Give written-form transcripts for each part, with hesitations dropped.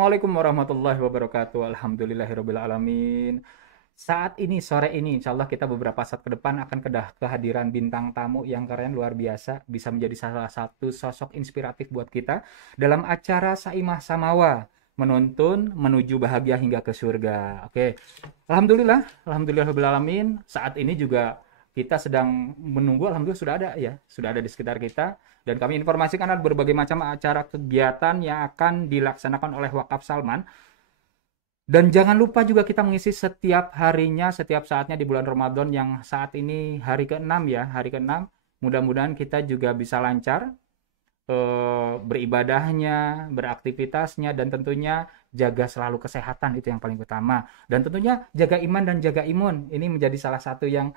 Assalamualaikum warahmatullahi wabarakatuh. Alhamdulillahirabbil alamin. Saat ini sore ini insya Allah kita beberapa saat ke depan akan kehadiran bintang tamu yang keren luar biasa, bisa menjadi salah satu sosok inspiratif buat kita dalam acara Saimah Samawa, menuntun menuju bahagia hingga ke surga. Oke. Alhamdulillahirabbil alamin. Saat ini juga kita sedang menunggu, alhamdulillah sudah ada di sekitar kita, dan kami informasikan ada berbagai macam acara kegiatan yang akan dilaksanakan oleh Wakaf Salman. Dan jangan lupa juga kita mengisi setiap harinya, setiap saatnya di bulan Ramadan yang saat ini hari ke-6 ya, hari ke-6. Mudah-mudahan kita juga bisa lancar beribadahnya, beraktivitasnya, dan tentunya jaga selalu kesehatan, itu yang paling utama. Dan tentunya jaga iman dan jaga imun. Ini menjadi salah satu yang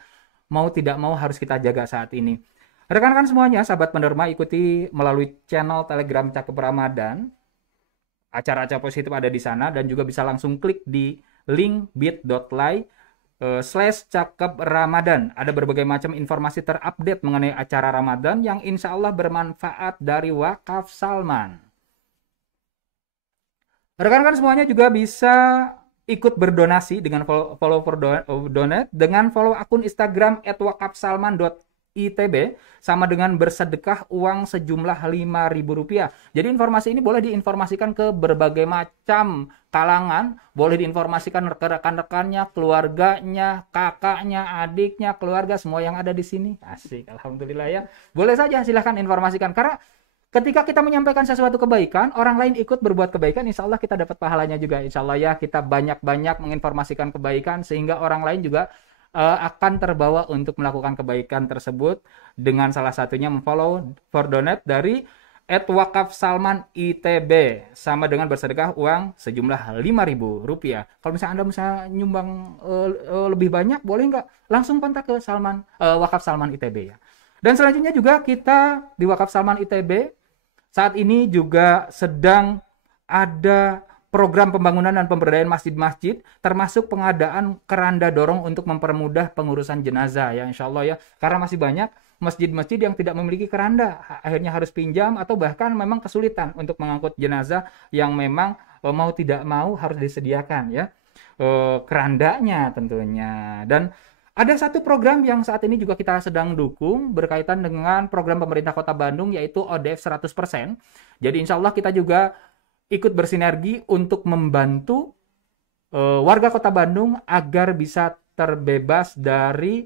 mau tidak mau harus kita jaga saat ini. Rekan-rekan semuanya, sahabat penerma, ikuti melalui channel Telegram Cakep Ramadan. Acara-acara positif ada di sana, dan juga bisa langsung klik di link bit.ly/Cakep Ramadan. Ada berbagai macam informasi terupdate mengenai acara Ramadan yang insya Allah bermanfaat dari Wakaf Salman. Rekan-rekan semuanya juga bisa ikut berdonasi dengan follow donate dengan follow akun Instagram @wakafsalman.itb, sama dengan bersedekah uang sejumlah Rp5.000. Jadi informasi ini boleh diinformasikan ke berbagai macam kalangan, boleh diinformasikan ke rekan-rekannya, keluarganya, kakaknya, adiknya, keluarga, semua yang ada di sini. Asik, alhamdulillah ya. Boleh saja silahkan informasikan, karena ketika kita menyampaikan sesuatu kebaikan, orang lain ikut berbuat kebaikan, insya Allah kita dapat pahalanya juga. Insya Allah ya, kita banyak-banyak menginformasikan kebaikan, sehingga orang lain juga akan terbawa untuk melakukan kebaikan tersebut, dengan salah satunya memfollow for donate dari @wakafsalman.itb, sama dengan bersedekah uang sejumlah Rp5.000. Kalau misalnya Anda nyumbang lebih banyak, boleh nggak langsung kontak ke Wakaf Salman ITB ya. Dan selanjutnya juga kita di Wakaf Salman ITB saat ini juga sedang ada program pembangunan dan pemberdayaan masjid-masjid, termasuk pengadaan keranda dorong untuk mempermudah pengurusan jenazah ya, insya Allah ya. Karena masih banyak masjid-masjid yang tidak memiliki keranda, akhirnya harus pinjam atau bahkan memang kesulitan untuk mengangkut jenazah, yang memang mau tidak mau harus disediakan ya kerandanya tentunya. Dan ada satu program yang saat ini juga kita sedang dukung berkaitan dengan program pemerintah Kota Bandung, yaitu ODF 100%. Jadi insya Allah kita juga ikut bersinergi untuk membantu warga Kota Bandung agar bisa terbebas dari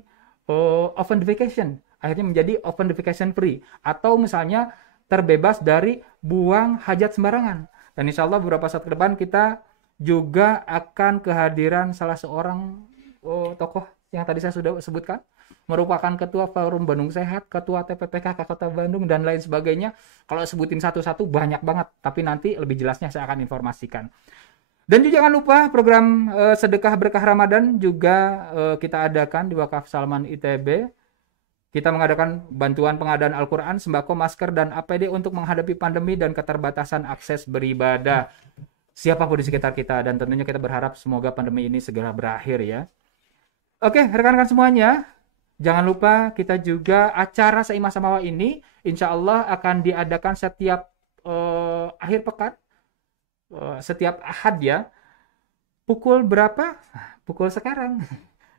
open vacation. Akhirnya menjadi open vacation free. Atau misalnya terbebas dari buang hajat sembarangan. Dan insya Allah beberapa saat ke depan kita juga akan kehadiran salah seorang tokoh yang tadi saya sudah sebutkan, merupakan Ketua Forum Bandung Sehat, Ketua TPPKK Kota Bandung, dan lain sebagainya. Kalau sebutin satu-satu banyak banget, tapi nanti lebih jelasnya saya akan informasikan. Dan juga jangan lupa program sedekah berkah Ramadan juga kita adakan di Wakaf Salman ITB. Kita mengadakan bantuan pengadaan Al-Quran, sembako, masker, dan APD untuk menghadapi pandemi dan keterbatasan akses beribadah siapapun di sekitar kita. Dan tentunya kita berharap semoga pandemi ini segera berakhir ya. Oke, rekan-rekan semuanya, jangan lupa kita juga acara Saimah Samawa ini insya Allah akan diadakan setiap akhir pekan, setiap Ahad ya. Pukul berapa? Pukul sekarang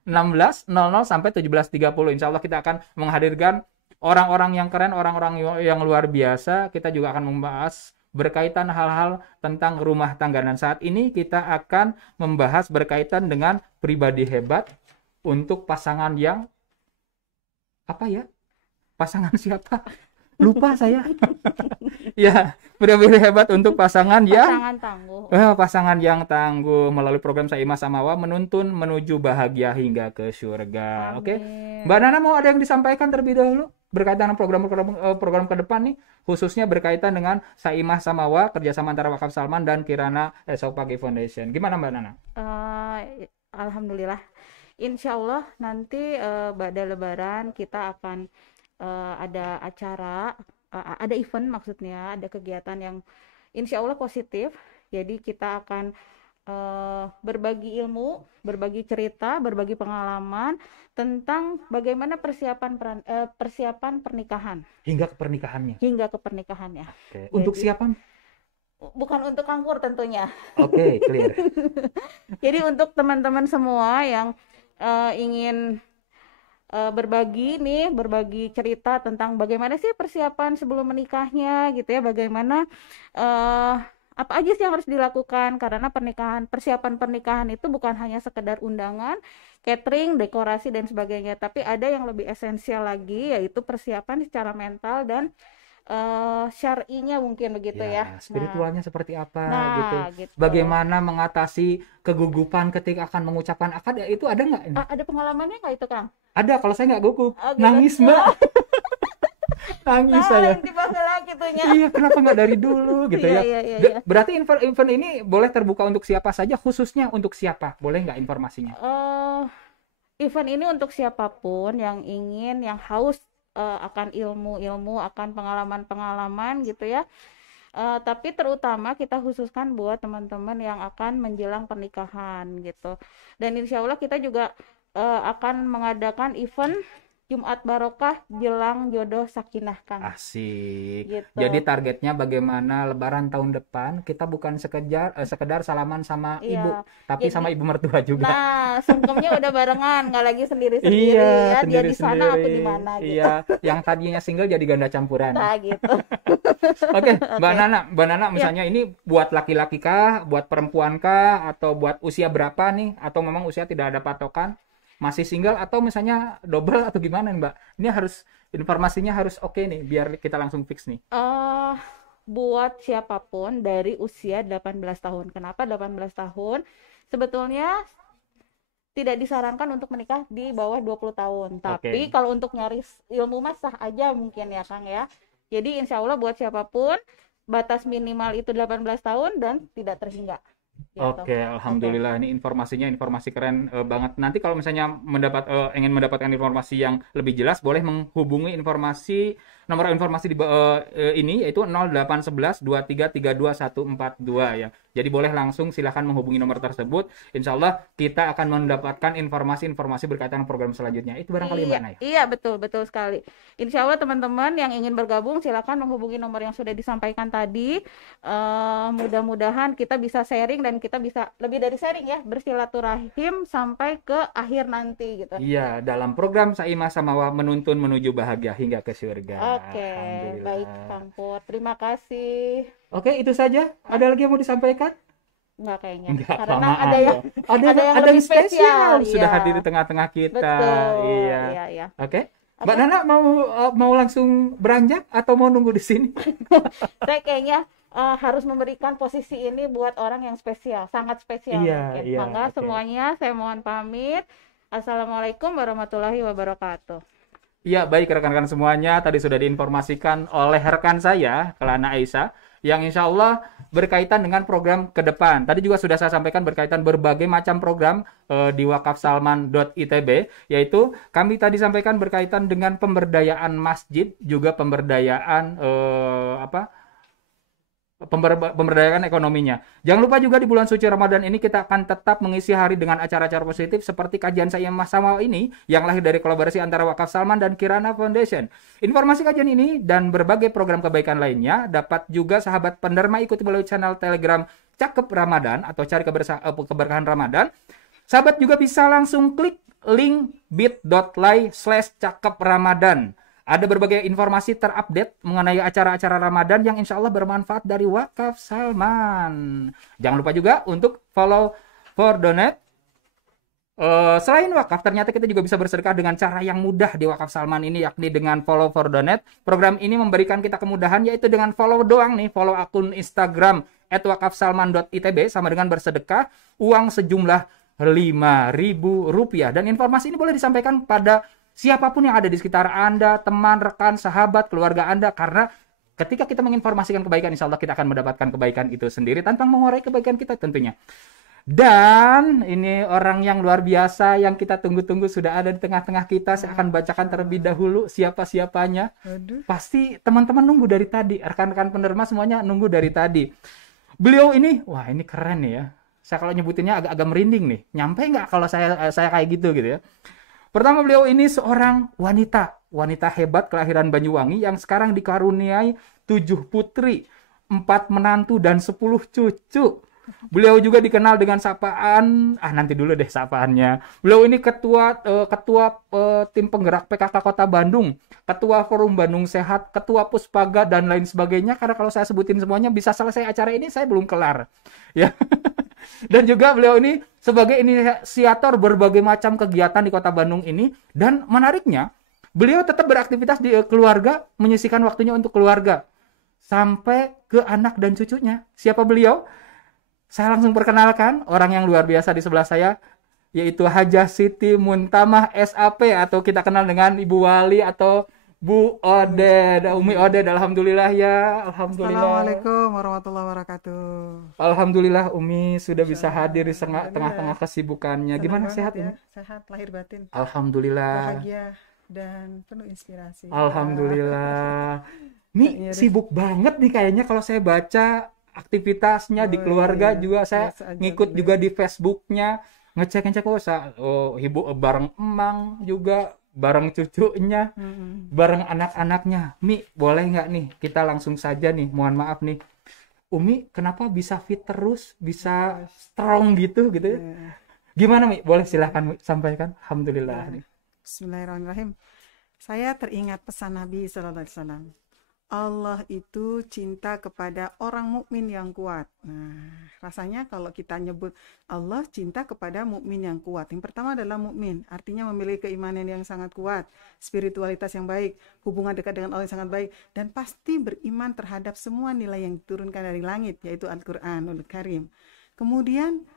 16.00 sampai 17.30. Insya Allah kita akan menghadirkan orang-orang yang keren, orang-orang yang luar biasa. Kita juga akan membahas berkaitan hal-hal tentang rumah tangga. Dan saat ini kita akan membahas berkaitan dengan pribadi hebat untuk pasangan yang apa ya? Pasangan siapa? Lupa saya. Ya, pribadi hebat untuk pasangan yang tangguh. pasangan yang tangguh, melalui program Saimah Samawa menuntun menuju bahagia hingga ke surga. Oke. Mbak Amin. Nana mau ada yang disampaikan terlebih dahulu berkaitan dengan program ke depan nih, khususnya berkaitan dengan Saimah Samawa, kerjasama antara Wakaf Salman dan Kirana Esok Pagi Foundation. Gimana Mbak Nana? Alhamdulillah. Insya Allah nanti pada Lebaran kita akan ada acara, ada event maksudnya, ada kegiatan yang insya Allah positif. Jadi kita akan berbagi ilmu, berbagi cerita, berbagi pengalaman tentang bagaimana persiapan pernikahan Hingga ke pernikahannya. hingga ke pernikahannya. Oke. Untuk Jadi siapa? bukan untuk kankur tentunya. Oke, clear. Jadi untuk teman-teman semua yang ingin berbagi cerita tentang bagaimana sih persiapan sebelum menikahnya gitu ya, bagaimana eh, apa aja sih yang harus dilakukan, karena persiapan pernikahan itu bukan hanya sekedar undangan, catering, dekorasi dan sebagainya, tapi ada yang lebih esensial lagi, yaitu persiapan secara mental dan syar'inya mungkin begitu ya. Ya, spiritualnya seperti apa gitu. Nah gitu. Bagaimana mengatasi kegugupan ketika akan mengucapkan akad, ya itu ada nggak ini? Ada pengalamannya nggak itu, Kang? Ada, kalau saya nggak gugup. Oh gitu. Nangis, Mbak. Nangis Nah, saya. lain dibahas lagi tuhnya. Iya, kenapa nggak dari dulu gitu Iya, ya. iya, iya, iya. Berarti event ini boleh terbuka untuk siapa saja, khususnya untuk siapa? Boleh nggak informasinya? Eh, Event ini untuk siapapun yang ingin, yang haus akan ilmu-ilmu, akan pengalaman-pengalaman gitu ya. Tapi terutama kita khususkan buat teman-teman yang akan menjelang pernikahan gitu. Dan insya Allah kita juga akan mengadakan event Jumat Barokah jelang jodoh sakinah, Kang. Asik. Gitu. Jadi targetnya bagaimana Lebaran tahun depan kita bukan sekedar salaman sama Iya. ibu, tapi Jadi, sama ibu mertua juga. nah, sungkemnya udah barengan, nggak lagi sendiri-sendiri Iya, ya. Dia di sana, aku sendiri-sendiri. di mana gitu. Iya, yang tadinya single jadi ganda campuran. Nah, gitu. Oke, Mbak Oke. Nana, Ya. misalnya ini buat laki-laki kah, buat perempuan kah, atau buat usia berapa nih? Atau memang usia tidak ada patokan? Masih single atau misalnya double atau gimana nih, Mbak? Ini harus informasinya harus oke nih, biar kita langsung fix nih. eh Buat siapapun dari usia 18 tahun. Kenapa 18 tahun? Sebetulnya tidak disarankan untuk menikah di bawah 20 tahun. Tapi Oke. kalau untuk nyari ilmu mah sah aja mungkin ya, Kang ya. Jadi insya Allah buat siapapun batas minimal itu 18 tahun dan tidak terhingga. Gitu. Oke, Oke. alhamdulillah ini informasinya informasi keren banget. Nanti kalau misalnya ingin mendapatkan informasi yang lebih jelas, boleh menghubungi nomor informasi ini yaitu 0811 2332142 ya. Jadi boleh langsung silahkan menghubungi nomor tersebut. Insya Allah kita akan mendapatkan informasi-informasi berkaitan dengan program selanjutnya. Itu barangkali Iya, Mbak Naya. iya betul, betul sekali. Insya Allah teman-teman yang ingin bergabung silakan menghubungi nomor yang sudah disampaikan tadi. Mudah-mudahan kita bisa sharing dan kita bisa lebih dari sharing ya, bersilaturahim sampai ke akhir nanti gitu. Iya, dalam program Saimah Samawa menuntun menuju bahagia hingga ke surga. Oke, baik Alhamdulillah. Kang Pur. Terima kasih. Oke, itu saja. Ada lagi yang mau disampaikan? Enggak kayaknya. Enggak, Karena kelamaan ada yang dong. ada yang Ada lebih yang spesial spesial. sudah Iya. hadir di tengah-tengah kita. Betul. Iya. Iya, iya. Oke. Mbak Oke. Nana mau langsung beranjak atau mau nunggu di sini? Saya kayaknya harus memberikan posisi ini buat orang yang spesial, sangat spesial Iya, mungkin. iya, Maka oke. semuanya saya mohon pamit. Assalamualaikum warahmatullahi wabarakatuh. Iya, baik rekan-rekan semuanya. Tadi sudah diinformasikan oleh rekan saya, Kelana Aisyah, yang insya Allah berkaitan dengan program ke depan. Tadi juga sudah saya sampaikan berkaitan berbagai macam program di wakafsalman.itb, yaitu kami tadi sampaikan berkaitan dengan pemberdayaan masjid, juga pemberdayaan pemberdayaan ekonominya. Jangan lupa juga di bulan suci Ramadan ini kita akan tetap mengisi hari dengan acara-acara positif seperti kajian saya Mas Samal ini yang lahir dari kolaborasi antara Wakaf Salman dan Kirana Foundation. Informasi kajian ini dan berbagai program kebaikan lainnya dapat juga sahabat penerma ikuti melalui channel Telegram Cakep Ramadan atau cari keberkahan Ramadan. Sahabat juga bisa langsung klik link bit.ly/cakep Ramadan. Ada berbagai informasi terupdate mengenai acara-acara Ramadan yang insya Allah bermanfaat dari Wakaf Salman. Jangan lupa juga untuk follow for donate. Selain wakaf, ternyata kita juga bisa bersedekah dengan cara yang mudah di Wakaf Salman ini, yakni dengan follow for donate. Program ini memberikan kita kemudahan, yaitu dengan follow doang nih, follow akun Instagram @wakafsalman.itb sama dengan bersedekah uang sejumlah Rp5.000. Dan informasi ini boleh disampaikan pada siapapun yang ada di sekitar Anda, teman, rekan, sahabat, keluarga Anda, karena ketika kita menginformasikan kebaikan, insya Allah kita akan mendapatkan kebaikan itu sendiri tanpa mengurangi kebaikan kita tentunya. Dan ini orang yang luar biasa yang kita tunggu-tunggu sudah ada di tengah-tengah kita. Saya akan bacakan terlebih dahulu siapa-siapanya. Pasti teman-teman nunggu dari tadi, rekan-rekan penerima semuanya nunggu dari tadi. Beliau ini, wah ini keren nih ya. Saya kalau nyebutinnya agak-agak merinding nih. Nyampe nggak kalau saya kayak gitu ya. Pertama, beliau ini seorang wanita hebat kelahiran Banyuwangi yang sekarang dikaruniai 7 putri. 4 menantu dan 10 cucu. Beliau juga dikenal dengan sapaan, nanti dulu deh sapaannya. Beliau ini ketua tim penggerak PKK Kota Bandung, ketua Forum Bandung Sehat, ketua Puspaga dan lain sebagainya. Karena kalau saya sebutin semuanya bisa selesai acara ini saya belum kelar. Ya. Dan juga beliau ini sebagai inisiator berbagai macam kegiatan di Kota Bandung ini, dan menariknya beliau tetap beraktivitas di keluarga, menyisihkan waktunya untuk keluarga sampai ke anak dan cucunya. Siapa beliau? Saya langsung perkenalkan orang yang luar biasa di sebelah saya, yaitu Hajah Siti Muntamah SAP, atau kita kenal dengan Ibu Wali atau Bu Oded, Umi Oded. Alhamdulillah ya, alhamdulillah. Assalamualaikum warahmatullahi wabarakatuh. Alhamdulillah Umi sudah bisa hadir di tengah-tengah kesibukannya. Senang Gimana, banget sehat ya? ini? Sehat lahir batin, Alhamdulillah. bahagia dan penuh inspirasi. Alhamdulillah. Mi Kayaknya sibuk banget nih kayaknya kalau saya baca aktivitasnya di Oh, keluarga iya. juga. Saya Biasa aja ngikut dulu. juga di Facebooknya, ngecek ibu bareng emang juga, bareng cucunya, Mm-mm. bareng anak-anaknya. Mi, boleh nggak nih kita langsung saja nih, mohon maaf nih, Umi kenapa bisa fit terus, bisa strong gitu ya? Ya. Gimana Mi? Boleh silahkan Mi, sampaikan. Alhamdulillah nih. Bismillahirrahmanirrahim. Saya teringat pesan Nabi Sallallahu Alaihi Wasallam. Allah itu cinta kepada orang mukmin yang kuat. Nah, rasanya kalau kita nyebut Allah cinta kepada mukmin yang kuat. Yang pertama adalah mukmin, artinya memiliki keimanan yang sangat kuat, spiritualitas yang baik, hubungan dekat dengan Allah yang sangat baik, dan pasti beriman terhadap semua nilai yang diturunkan dari langit, yaitu Al-Qur'anul Karim. Kemudian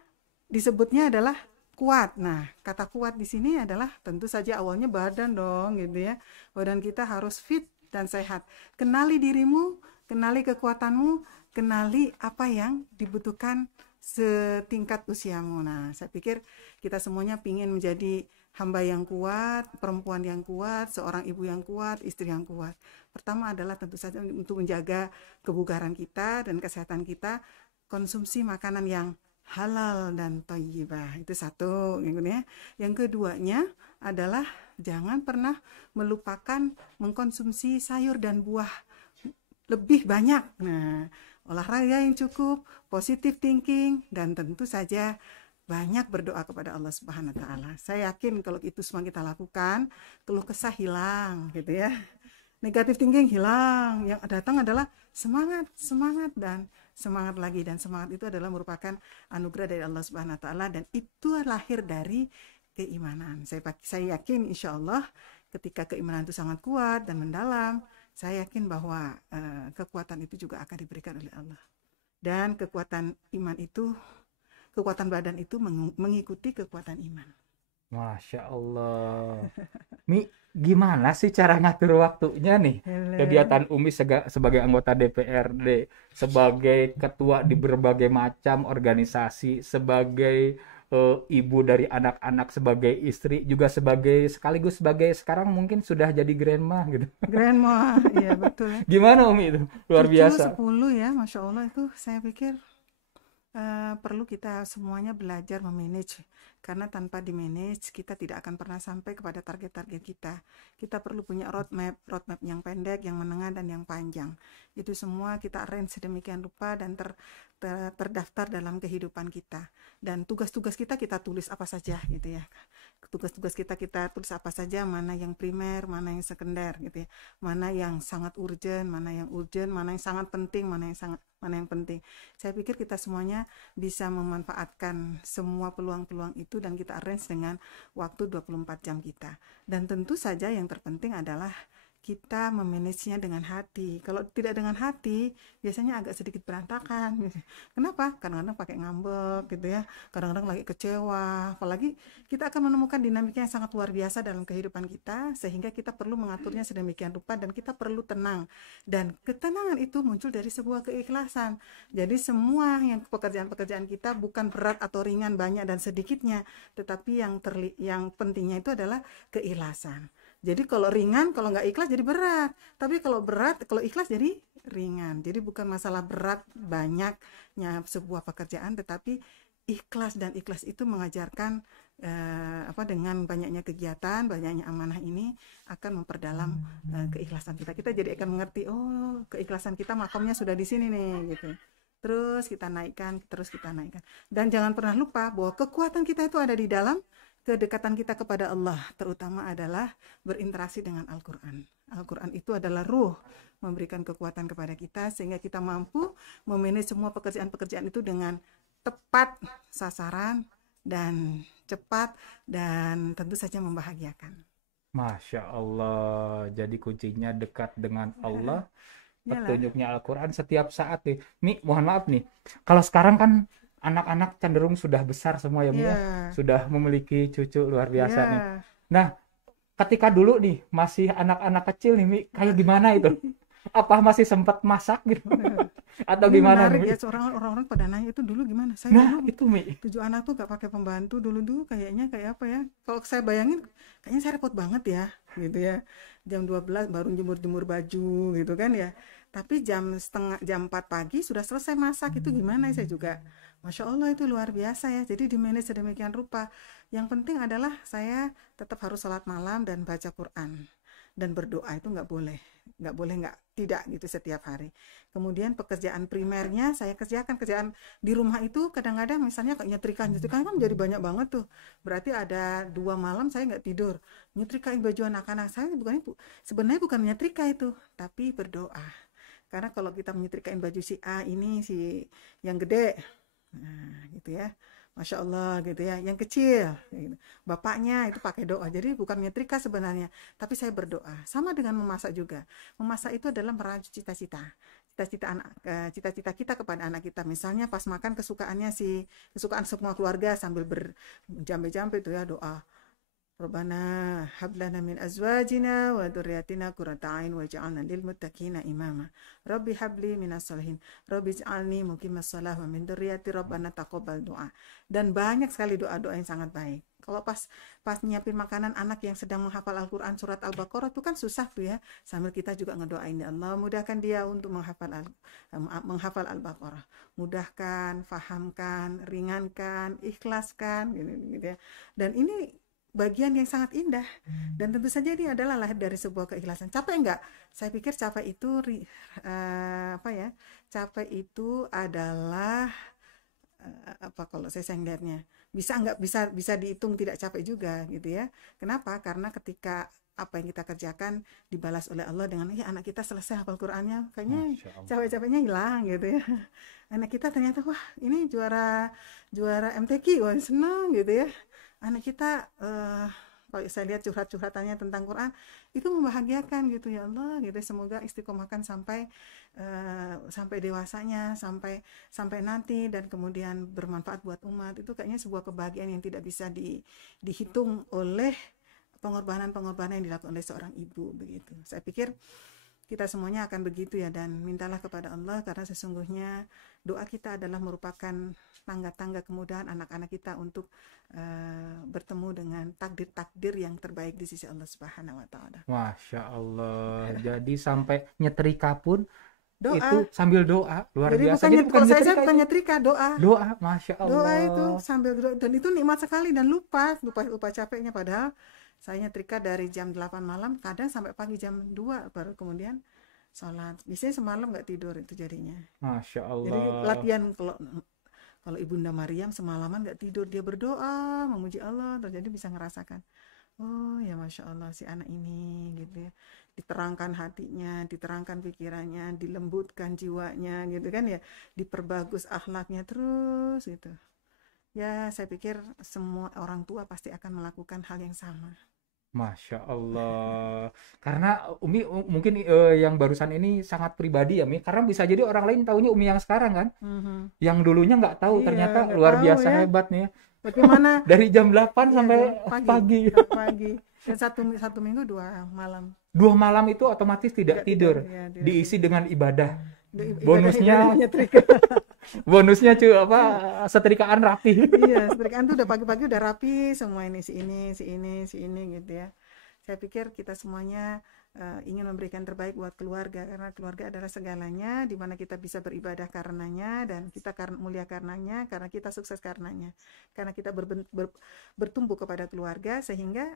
disebutnya adalah kuat. Nah, kata kuat di sini adalah tentu saja awalnya badan dong, gitu ya. Badan kita harus fit dan sehat. Kenali dirimu, kenali kekuatanmu, kenali apa yang dibutuhkan setingkat usiamu. Nah, saya pikir kita semuanya ingin menjadi hamba yang kuat, perempuan yang kuat, seorang ibu yang kuat, istri yang kuat. Pertama adalah tentu saja untuk menjaga kebugaran kita dan kesehatan kita, konsumsi makanan yang halal dan thayyibah. Itu satu, ya. Yang keduanya adalah jangan pernah melupakan mengkonsumsi sayur dan buah lebih banyak. Nah, olahraga yang cukup, positive thinking, dan tentu saja banyak berdoa kepada Allah Subhanahu wa taala. Saya yakin kalau itu semua kita lakukan, keluh kesah hilang, gitu ya. Negatif thinking hilang. Yang datang adalah semangat, semangat, dan semangat lagi. Dan semangat itu adalah merupakan anugerah dari Allah Subhanahu wa taala, dan itu lahir dari keimanan. Saya yakin insya Allah ketika keimanan itu sangat kuat dan mendalam, saya yakin bahwa kekuatan itu juga akan diberikan oleh Allah. Dan kekuatan iman itu, kekuatan badan itu mengikuti kekuatan iman. Masya Allah. Mi, gimana sih cara ngatur waktunya nih? Kegiatan Umi sebagai anggota DPRD, sebagai ketua di berbagai macam organisasi, sebagai ibu dari anak-anak, sebagai istri, juga sekaligus sebagai sekarang mungkin sudah jadi grandma gitu. Grandma, iya betul. Gimana Umi itu? Luar Cucu biasa. 10 ya, Masya Allah, itu saya pikir perlu kita semuanya belajar memanage, karena tanpa dimanage kita tidak akan pernah sampai kepada target-target kita. Kita perlu punya roadmap yang pendek, yang menengah, dan yang panjang. Itu semua kita arrange sedemikian rupa dan terdaftar dalam kehidupan kita. Dan tugas-tugas kita tulis apa saja, gitu ya. Tugas-tugas kita tulis apa saja, mana yang primer, mana yang sekunder, gitu ya. Mana yang sangat urgent, mana yang sangat penting, mana yang penting. Saya pikir kita semuanya bisa memanfaatkan semua peluang-peluang itu, dan kita arrange dengan waktu 24 jam kita. Dan tentu saja yang terpenting adalah kita memanagenya dengan hati. Kalau tidak dengan hati, biasanya agak sedikit berantakan. Kenapa? Kadang-kadang pakai ngambek, gitu ya. Kadang-kadang lagi kecewa. Apalagi kita akan menemukan dinamika yang sangat luar biasa dalam kehidupan kita, sehingga kita perlu mengaturnya sedemikian rupa, dan kita perlu tenang. Dan ketenangan itu muncul dari sebuah keikhlasan. Jadi semua yang pekerjaan-pekerjaan kita bukan berat atau ringan, banyak dan sedikitnya, tetapi yang pentingnya itu adalah keikhlasan. Jadi kalau ringan, kalau nggak ikhlas jadi berat. Tapi kalau ikhlas jadi ringan. Jadi bukan masalah berat banyaknya sebuah pekerjaan, tetapi ikhlas, dan ikhlas itu mengajarkan dengan banyaknya kegiatan, banyaknya amanah ini akan memperdalam keikhlasan kita. Kita jadi akan mengerti, oh keikhlasan kita makamnya sudah di sini nih gitu. Terus kita naikkan. Dan jangan pernah lupa bahwa kekuatan kita itu ada di dalam kedekatan kita kepada Allah, terutama adalah berinteraksi dengan Al-Quran. Al-Quran itu adalah ruh, memberikan kekuatan kepada kita sehingga kita mampu memanage semua pekerjaan-pekerjaan itu dengan tepat sasaran dan cepat dan tentu saja membahagiakan. Masya Allah, jadi kuncinya dekat dengan Allah, Iyalah. petunjuknya Al-Quran setiap saat nih. Mi, mohon maaf nih, kalau sekarang kan anak-anak cenderung sudah besar semua ya, Mi, ya? Iya. Sudah memiliki cucu luar biasa Iya. nih. Nah, ketika dulu nih masih anak-anak kecil nih, Mi, kayak gimana itu? Apa masih sempat masak gitu? Atau Ini gimana menarik nih? ya, orang-orang pada nanya itu dulu gimana? Saya Nah, dulu itu Mi. 7 anak tuh gak pakai pembantu dulu kayaknya kayak apa ya? Kalau saya bayangin kayaknya saya repot banget ya, gitu ya. Jam 12 baru jemur-jemur baju gitu kan ya. Tapi jam 4 pagi sudah selesai masak, itu gimana saya juga. Masya Allah itu luar biasa ya. Jadi di manage sedemikian rupa. Yang penting adalah saya tetap harus sholat malam dan baca Quran. Dan berdoa itu nggak boleh nggak tidak gitu setiap hari. Kemudian pekerjaan primernya saya kerjaan di rumah itu kadang-kadang misalnya kayak nyetrika kan jadi banyak banget tuh. Berarti ada 2 malam saya nggak tidur nyetrikain baju anak-anak saya. Sebenarnya bukan nyetrika itu, tapi berdoa. Karena kalau kita menyetrikain baju si A ini si yang gede, nah gitu ya, Masya Allah gitu ya, yang kecil gitu. Bapaknya itu pakai doa, jadi bukan nyetrika sebenarnya, tapi saya berdoa. Sama dengan memasak juga. Memasak itu adalah merajut cita-cita kita kepada anak kita. Misalnya pas makan kesukaan semua keluarga sambil berjampe-jampe itu ya doa. Rabbana hablana min azwajina wa dzurriyyatina qurrata a'yun waj'alna lil muttaqina imama. Rabbi habli minas sholihin. Rabbi ij'alni muqimas shalah wa min dzurriyyati rabbana taqabbal du'a. Dan banyak sekali doa-doa yang sangat baik. Kalau pas nyiapin makanan anak yang sedang menghafal Al-Qur'an surat Al-Baqarah itu kan susah tuh ya. Sambil kita juga ngedoain, ya Allah mudahkan dia untuk menghafal Al-Baqarah. Mudahkan, fahamkan, ringankan, ikhlaskan gitu ya. Dan ini bagian yang sangat indah dan tentu saja ini adalah lahir dari sebuah keikhlasan. Capek enggak? Saya pikir capek itu capek itu adalah kalau saya lihatnya bisa dihitung tidak capek juga gitu ya. Kenapa? Karena ketika apa yang kita kerjakan dibalas oleh Allah dengan anak kita selesai hafal Qur'annya, kayaknya capek-capeknya hilang gitu ya. Anak kita ternyata wah ini juara MTQ, wah senang gitu ya. Anak kita kalau saya lihat curhatannya tentang Quran itu membahagiakan gitu ya Allah gitu. Semoga istiqomahkan sampai dewasanya, sampai nanti dan kemudian bermanfaat buat umat. Itu kayaknya sebuah kebahagiaan yang tidak bisa dihitung oleh pengorbanan yang dilakukan oleh seorang ibu begitu. Saya pikir kita semuanya akan begitu ya, dan mintalah kepada Allah karena sesungguhnya doa kita adalah merupakan tangga-tangga kemudahan anak-anak kita untuk bertemu dengan takdir-takdir yang terbaik di sisi Allah Subhanahu wa taala. Masya Allah. Jadi sampai nyetrika pun Doa. itu sambil doa, luar Jadi biasa. Jadi bukan saya bukan itu. nyetrika, doa. Doa, Masya Allah. Doa itu sambil doa, dan itu nikmat sekali dan lupa capeknya, padahal saya nyetrika dari jam 8 malam kadang sampai pagi jam 2 baru kemudian sholat. Biasanya semalam nggak tidur itu jadinya. Masya Allah. Jadi latihan kalau Ibunda Maryam semalaman nggak tidur, dia berdoa memuji Allah, terjadi bisa ngerasakan. Oh ya Masya Allah si anak ini gitu ya. Diterangkan hatinya, diterangkan pikirannya, dilembutkan jiwanya gitu kan ya. Diperbagus akhlaknya terus gitu. Ya saya pikir semua orang tua pasti akan melakukan hal yang sama. Masya Allah. Karena Umi mungkin yang barusan ini sangat pribadi ya Mi. Karena bisa jadi orang lain taunya Umi yang sekarang kan. Yang dulunya nggak tahu, Iya, ternyata nggak luar tahu biasa ya. hebat nih ya. Bagaimana? Dari jam 8 Iya, sampai pagi. pagi. Dan satu minggu 2 malam. 2 malam itu otomatis tidak tidur. Ya, Diisi dengan ibadah. Ibadah nyetrika. Bonusnya setrikaan rapi. Iya, setrikaan tuh udah pagi-pagi udah rapi semua, ini si ini gitu ya. Saya pikir kita semuanya ingin memberikan terbaik buat keluarga, karena keluarga adalah segalanya, di mana kita bisa beribadah karenanya, dan kita mulia karenanya, karena kita sukses karenanya, karena kita bertumbuh kepada keluarga, sehingga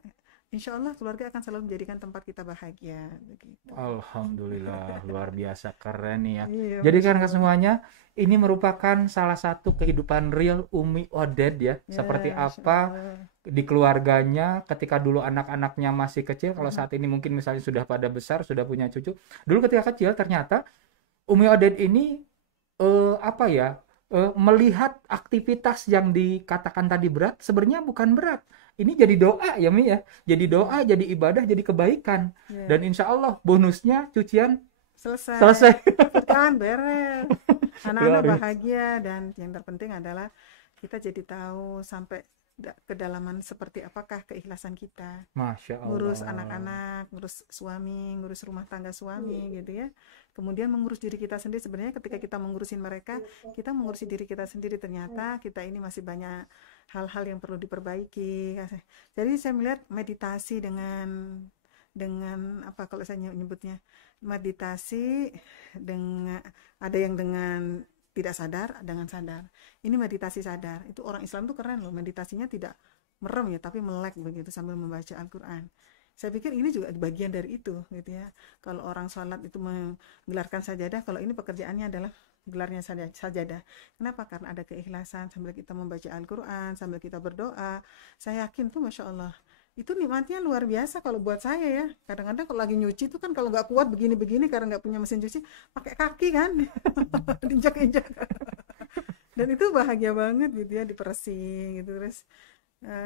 insya Allah keluarga akan selalu menjadikan tempat kita bahagia begitu. Alhamdulillah, luar biasa keren nih ya. Iya, Jadi Masya kan Allah. semuanya ini merupakan salah satu kehidupan real Umi Oded ya. Ya, Seperti Masya apa Allah. di keluarganya ketika dulu anak-anaknya masih kecil. Kalau saat ini mungkin misalnya sudah pada besar, sudah punya cucu. Dulu ketika kecil ternyata Umi Oded ini apa ya, melihat aktivitas yang dikatakan tadi berat sebenarnya bukan berat. Ini jadi doa ya Mi ya. Jadi doa, jadi ibadah, jadi kebaikan. Ya, Dan insya Allah bonusnya cucian selesai. selesai. Kan beres. Anak-anak Luar biasa. bahagia, dan yang terpenting adalah kita jadi tahu sampai kedalaman seperti apakah keikhlasan kita Masya ngurus Allah. anak-anak, ngurus suami, ngurus rumah tangga suami gitu ya. Kemudian mengurus diri kita sendiri, sebenarnya ketika kita mengurusin mereka, kita mengurusi diri kita sendiri, ternyata kita ini masih banyak hal-hal yang perlu diperbaiki. Jadi saya melihat meditasi dengan apa kalau saya nyebutnya, meditasi dengan, ada yang dengan tidak sadar, dengan sadar. Ini meditasi sadar. Itu orang Islam tuh keren loh, meditasinya tidak merem ya, tapi melek begitu sambil membaca Al-Quran. Saya pikir ini juga bagian dari itu gitu ya. Kalau orang sholat itu menggelarkan sajadah, kalau ini pekerjaannya adalah gelarnya sajadah. Kenapa? Karena ada keikhlasan sambil kita membaca Al-Quran, sambil kita berdoa. Saya yakin tuh Masya Allah, itu nikmatnya luar biasa kalau buat saya ya. Kadang-kadang kalau lagi nyuci tuh kan kalau nggak kuat begini-begini karena nggak punya mesin cuci, pakai kaki kan, diinjak-injak. Dan itu bahagia banget gitu ya, diperesin gitu. Terus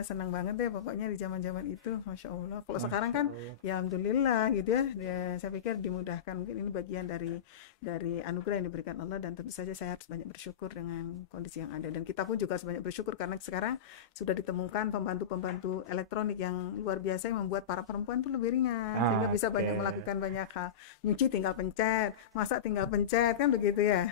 senang banget deh pokoknya di zaman-zaman itu, Masya Allah. Kalau sekarang kan ya Alhamdulillah gitu ya, saya pikir dimudahkan. Mungkin ini bagian dari anugerah yang diberikan Allah, dan tentu saja saya harus banyak bersyukur dengan kondisi yang ada. Dan kita pun juga harus banyak bersyukur karena sekarang sudah ditemukan pembantu-pembantu elektronik yang luar biasa yang membuat para perempuan tuh lebih ringan, sehingga bisa banyak melakukan banyak hal. Nyuci tinggal pencet, masak tinggal pencet, kan begitu ya.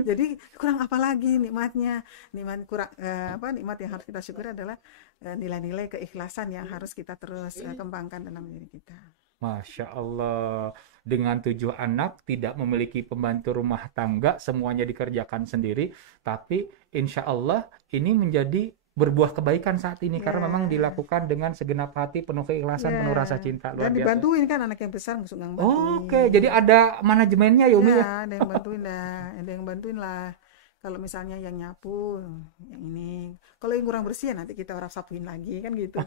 Jadi kurang apa lagi nikmatnya? Nikmat yang harus kita syukuri adalah nilai-nilai keikhlasan yang harus kita terus kembangkan dalam diri kita. Masya Allah. Dengan 7 anak, tidak memiliki pembantu rumah tangga, semuanya dikerjakan sendiri. Tapi insya Allah ini menjadi berbuah kebaikan saat ini, karena memang dilakukan dengan segenap hati, penuh keikhlasan, penuh rasa cinta. Luar Dan biasa. dibantuin kan anak yang besar suka bantuin. Oke, jadi ada manajemennya ya Umi ya? Ya, ada yang bantuin lah. Kalau misalnya yang nyapu, yang ini. Kalau yang kurang bersih ya nanti kita orang sapuin lagi kan gitu.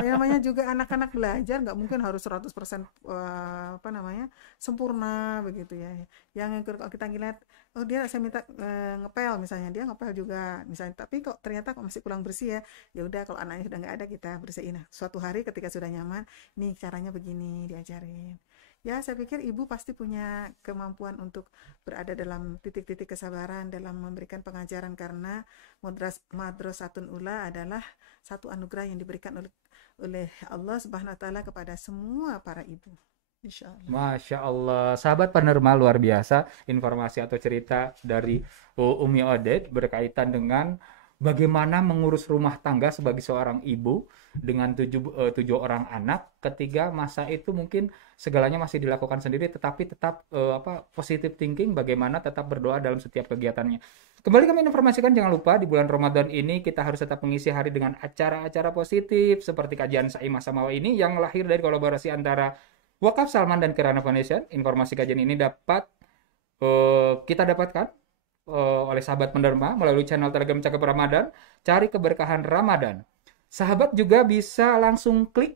Namanya juga anak-anak belajar, nggak mungkin harus 100% sempurna begitu ya. Yang kalau kita ngeliat, oh dia saya minta ngepel misalnya, dia ngepel juga misalnya, tapi kok ternyata kok masih kurang bersih ya. Ya udah, kalau anaknya sudah nggak ada kita bersihin. Nah, suatu hari ketika sudah nyaman, nih caranya begini, diajarin. Ya, saya pikir ibu pasti punya kemampuan untuk berada dalam titik-titik kesabaran dalam memberikan pengajaran, karena Madrasatun Ula adalah satu anugerah yang diberikan oleh Allah Subhanahu wa taala kepada semua para ibu. Insya Allah. Masya Allah, sahabat penerma, luar biasa informasi atau cerita dari Umi Oded berkaitan dengan bagaimana mengurus rumah tangga sebagai seorang ibu dengan 7 orang anak, ketika masa itu mungkin segalanya masih dilakukan sendiri, tetapi tetap positive thinking, bagaimana tetap berdoa dalam setiap kegiatannya. Kembali kami informasikan, jangan lupa di bulan Ramadan ini kita harus tetap mengisi hari dengan acara-acara positif seperti kajian Sa'i Samawa ini yang lahir dari kolaborasi antara Wakaf Salman dan Kirana Foundation. Informasi kajian ini dapat kita dapatkan oleh sahabat penerma melalui channel Telegram Cakap Ramadan. Cari keberkahan Ramadan. Sahabat juga bisa langsung klik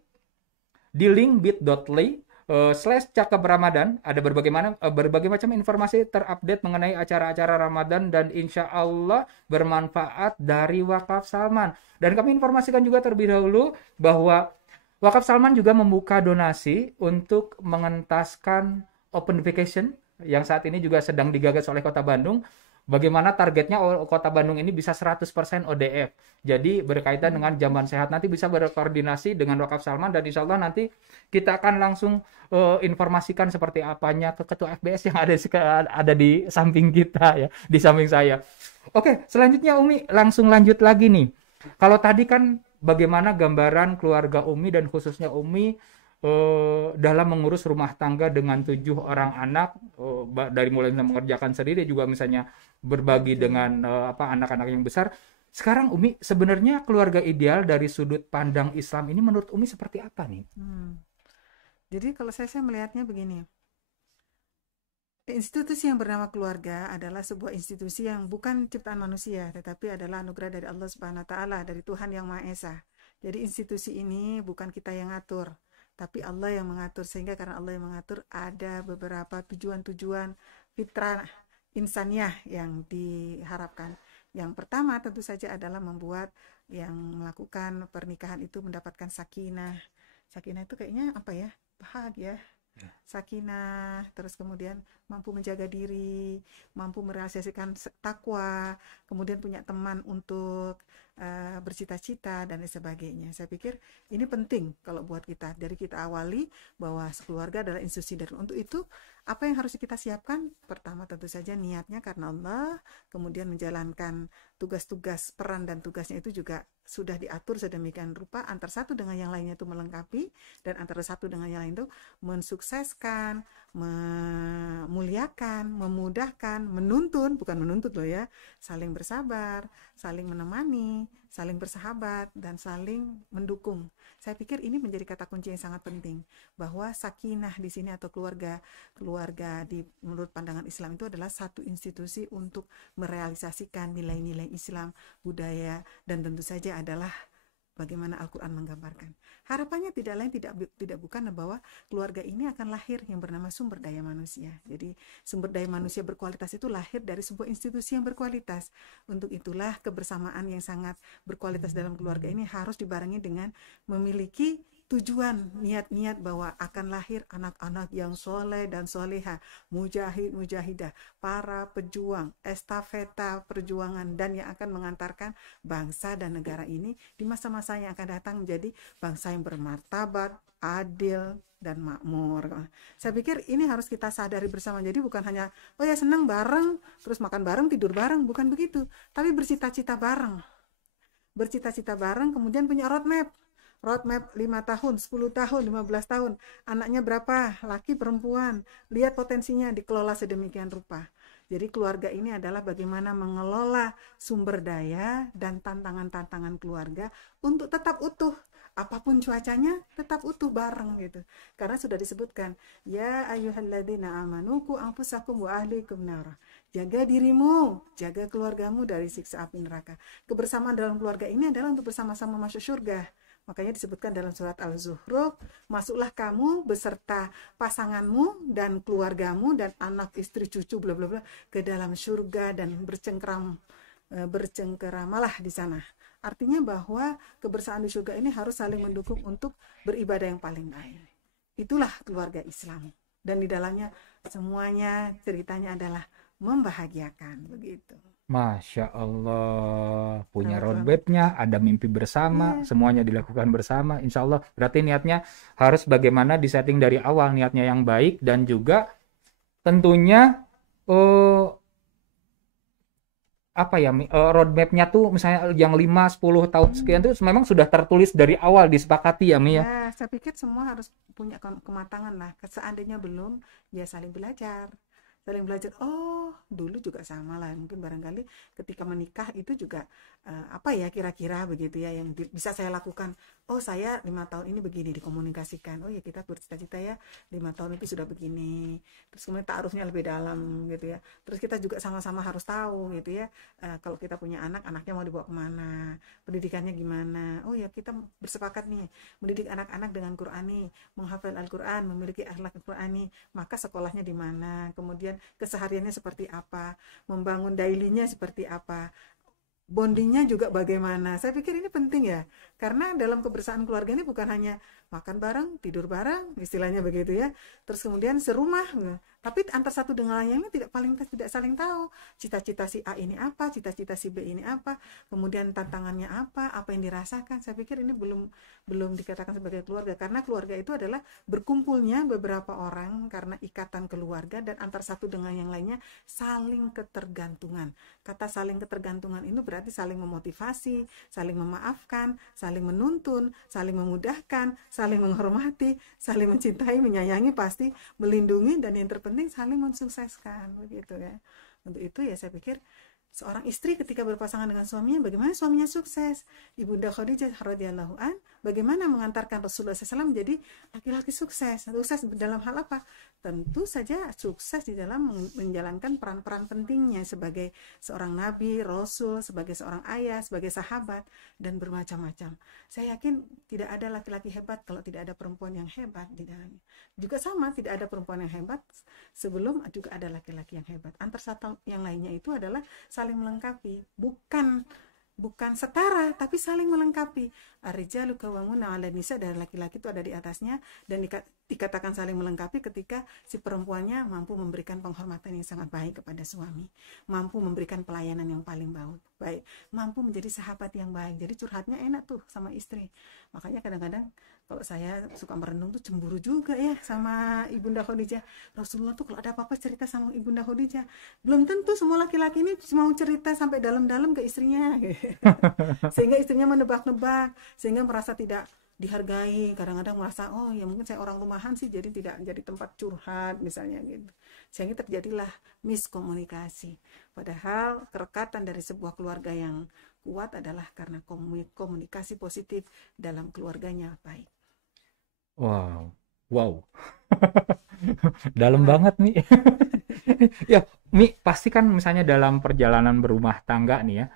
di link bit.ly/Cakap Ramadan. Ada berbagai macam informasi terupdate mengenai acara-acara Ramadan dan insya Allah bermanfaat dari Wakaf Salman. Dan kami informasikan juga terlebih dahulu bahwa Wakaf Salman juga membuka donasi untuk mengentaskan open vacation yang saat ini juga sedang digagas oleh Kota Bandung. Bagaimana targetnya Kota Bandung ini bisa 100% ODF. Jadi berkaitan dengan Jamban Sehat, nanti bisa berkoordinasi dengan Wakaf Salman, dan insya Allah nanti kita akan langsung informasikan seperti apanya ke Ketua FBS yang ada di samping kita ya, di samping saya. Oke, selanjutnya Umi langsung lanjut lagi nih. Kalau tadi kan bagaimana gambaran keluarga Umi dan khususnya Umi dalam mengurus rumah tangga dengan 7 orang anak, dari mulai mengerjakan sendiri juga misalnya berbagi dengan anak-anak yang besar. Sekarang Umi, sebenarnya keluarga ideal dari sudut pandang Islam ini menurut Umi seperti apa nih? Jadi kalau saya melihatnya begini, institusi yang bernama keluarga adalah sebuah institusi yang bukan ciptaan manusia, tetapi adalah anugerah dari Allah Subhanahu wa Ta'ala, dari Tuhan Yang Maha Esa. Jadi institusi ini bukan kita yang ngatur, tapi Allah yang mengatur. Sehingga karena Allah yang mengatur, ada beberapa tujuan-tujuan fitrah insaniah yang diharapkan. Yang pertama tentu saja adalah membuat yang melakukan pernikahan itu mendapatkan sakinah. Sakinah itu kayaknya apa ya? Bahagia. Sakinah, terus kemudian mampu menjaga diri, mampu merealisasikan takwa, kemudian punya teman untuk bercita-cita dan lain sebagainya. Saya pikir ini penting kalau buat kita. Dari kita awali bahwa keluarga adalah institusi, dan untuk itu apa yang harus kita siapkan? Pertama tentu saja niatnya karena Allah, kemudian menjalankan tugas-tugas, peran dan tugasnya itu juga sudah diatur sedemikian rupa antara satu dengan yang lainnya itu melengkapi, dan antara satu dengan yang lain itu mensukseskan, memuliakan, memudahkan, menuntun, bukan menuntut loh ya, saling bersabar, saling menemani, saling bersahabat, dan saling mendukung. Saya pikir ini menjadi kata kunci yang sangat penting, bahwa sakinah di sini atau keluarga di menurut pandangan Islam itu adalah satu institusi untuk merealisasikan nilai-nilai Islam, budaya, dan tentu saja adalah bagaimana Al-Quran menggambarkan. Harapannya tidak lain tidak bukan bahwa keluarga ini akan lahir yang bernama sumber daya manusia. Jadi sumber daya manusia berkualitas itu lahir dari sebuah institusi yang berkualitas. Untuk itulah kebersamaan yang sangat berkualitas dalam keluarga ini harus dibarengi dengan memiliki tujuan, niat-niat bahwa akan lahir anak-anak yang soleh dan soleha, mujahid, mujahidah, para pejuang, estafeta perjuangan, dan yang akan mengantarkan bangsa dan negara ini di masa-masa yang akan datang menjadi bangsa yang bermartabat, adil, dan makmur. Saya pikir ini harus kita sadari bersama. Jadi bukan hanya, oh ya senang bareng, terus makan bareng, tidur bareng, bukan begitu. Tapi bercita-cita bareng. Bercita-cita bareng, kemudian punya roadmap 5 tahun, 10 tahun, 15 tahun, anaknya berapa, laki perempuan, lihat potensinya, dikelola sedemikian rupa. Jadi keluarga ini adalah bagaimana mengelola sumber daya dan tantangan-tantangan keluarga untuk tetap utuh. Apapun cuacanya tetap utuh bareng gitu. Karena sudah disebutkan, ya ayyuhalladzina amanu qu anfusakum wa ahlikum nara. Jaga dirimu, jaga keluargamu dari siksa api neraka. Kebersamaan dalam keluarga ini adalah untuk bersama-sama masuk surga. Makanya disebutkan dalam surat Al-Zuhruf, masuklah kamu beserta pasanganmu dan keluargamu dan anak istri cucu bla bla bla ke dalam surga dan bercengkeramalah di sana. Artinya bahwa kebersamaan di surga ini harus saling mendukung untuk beribadah yang paling baik. Itulah keluarga Islam. Dan di dalamnya semuanya ceritanya adalah membahagiakan begitu. Masya Allah, punya roadmap-nya, ada mimpi bersama, semuanya dilakukan bersama. Insya Allah, berarti niatnya harus bagaimana disetting dari awal, niatnya yang baik, dan juga tentunya roadmap-nya tuh misalnya yang 5-10 tahun sekian tuh memang sudah tertulis dari awal, disepakati ya Mi ya? Ya, saya pikir semua harus punya kematangan lah. Seandainya belum, ya saling belajar. Oh dulu juga sama lah, mungkin barangkali ketika menikah itu juga apa ya kira-kira begitu ya yang bisa saya lakukan. Oh saya 5 tahun ini begini, dikomunikasikan. Oh ya kita bercita-cita ya 5 tahun itu sudah begini, terus kemudian ta'arufnya lebih dalam gitu ya. Terus kita juga sama-sama harus tahu gitu ya, kalau kita punya anak, anaknya mau dibawa kemana, pendidikannya gimana. Oh ya kita bersepakat nih mendidik anak-anak dengan Qur'ani, menghafal Al-Quran, memiliki akhlak Qur'ani, maka sekolahnya di mana, kemudian kesehariannya seperti apa, membangun daily-nya seperti apa, bondingnya juga bagaimana. Saya pikir ini penting ya, karena dalam kebersamaan keluarga ini bukan hanya makan bareng, tidur bareng, istilahnya begitu ya, terus kemudian serumah, Tapi antar satu dengan lainnya tidak saling tahu. Cita-cita si A ini apa, cita-cita si B ini apa, kemudian tantangannya apa yang dirasakan. Saya pikir ini belum dikatakan sebagai keluarga, karena keluarga itu adalah berkumpulnya beberapa orang karena ikatan keluarga dan antar satu dengan yang lainnya saling ketergantungan. Kata saling ketergantungan itu berarti saling memotivasi, saling memaafkan, saling menuntun, saling memudahkan, saling menghormati, saling mencintai, menyayangi, pasti melindungi, dan yang terpenting saling mensukseskan, begitu ya. Untuk itu ya saya pikir seorang istri ketika berpasangan dengan suaminya, bagaimana suaminya sukses. Ibunda Khadijah radhiyallahu an bagaimana mengantarkan Rasulullah SAW menjadi laki-laki sukses. Sukses dalam hal apa? Tentu saja sukses di dalam menjalankan peran-peran pentingnya sebagai seorang nabi, rasul, sebagai seorang ayah, sebagai sahabat, dan bermacam-macam. Saya yakin tidak ada laki-laki hebat kalau tidak ada perempuan yang hebat di dalamnya. Juga sama, tidak ada perempuan yang hebat sebelum juga ada laki-laki yang hebat. Antar satu yang lainnya itu adalah saling melengkapi, bukan setara, tapi saling melengkapi. Ar-rijalu qawwamuna 'alan nisa, dari laki-laki itu ada di atasnya, dan dikatakan saling melengkapi ketika si perempuannya mampu memberikan penghormatan yang sangat baik kepada suami, mampu memberikan pelayanan yang paling baik, mampu menjadi sahabat yang baik. Jadi curhatnya enak tuh sama istri. Makanya kadang-kadang kalau saya suka merenung tuh cemburu juga ya sama Ibunda Khadijah. Rasulullah tuh kalau ada apa-apa cerita sama Ibunda Khadijah. Belum tentu semua laki-laki ini mau cerita sampai dalam-dalam ke istrinya. Sehingga istrinya menebak-nebak, sehingga merasa tidak dihargai. Kadang-kadang merasa, oh ya mungkin saya orang rumahan sih, jadi tidak jadi tempat curhat misalnya gitu. Sehingga terjadilah miskomunikasi. Padahal kerekatan dari sebuah keluarga yang kuat adalah karena komunikasi positif dalam keluarganya baik. Wow. Dalam banget nih. Ya, Mi, pasti kan misalnya dalam perjalanan berumah tangga nih ya,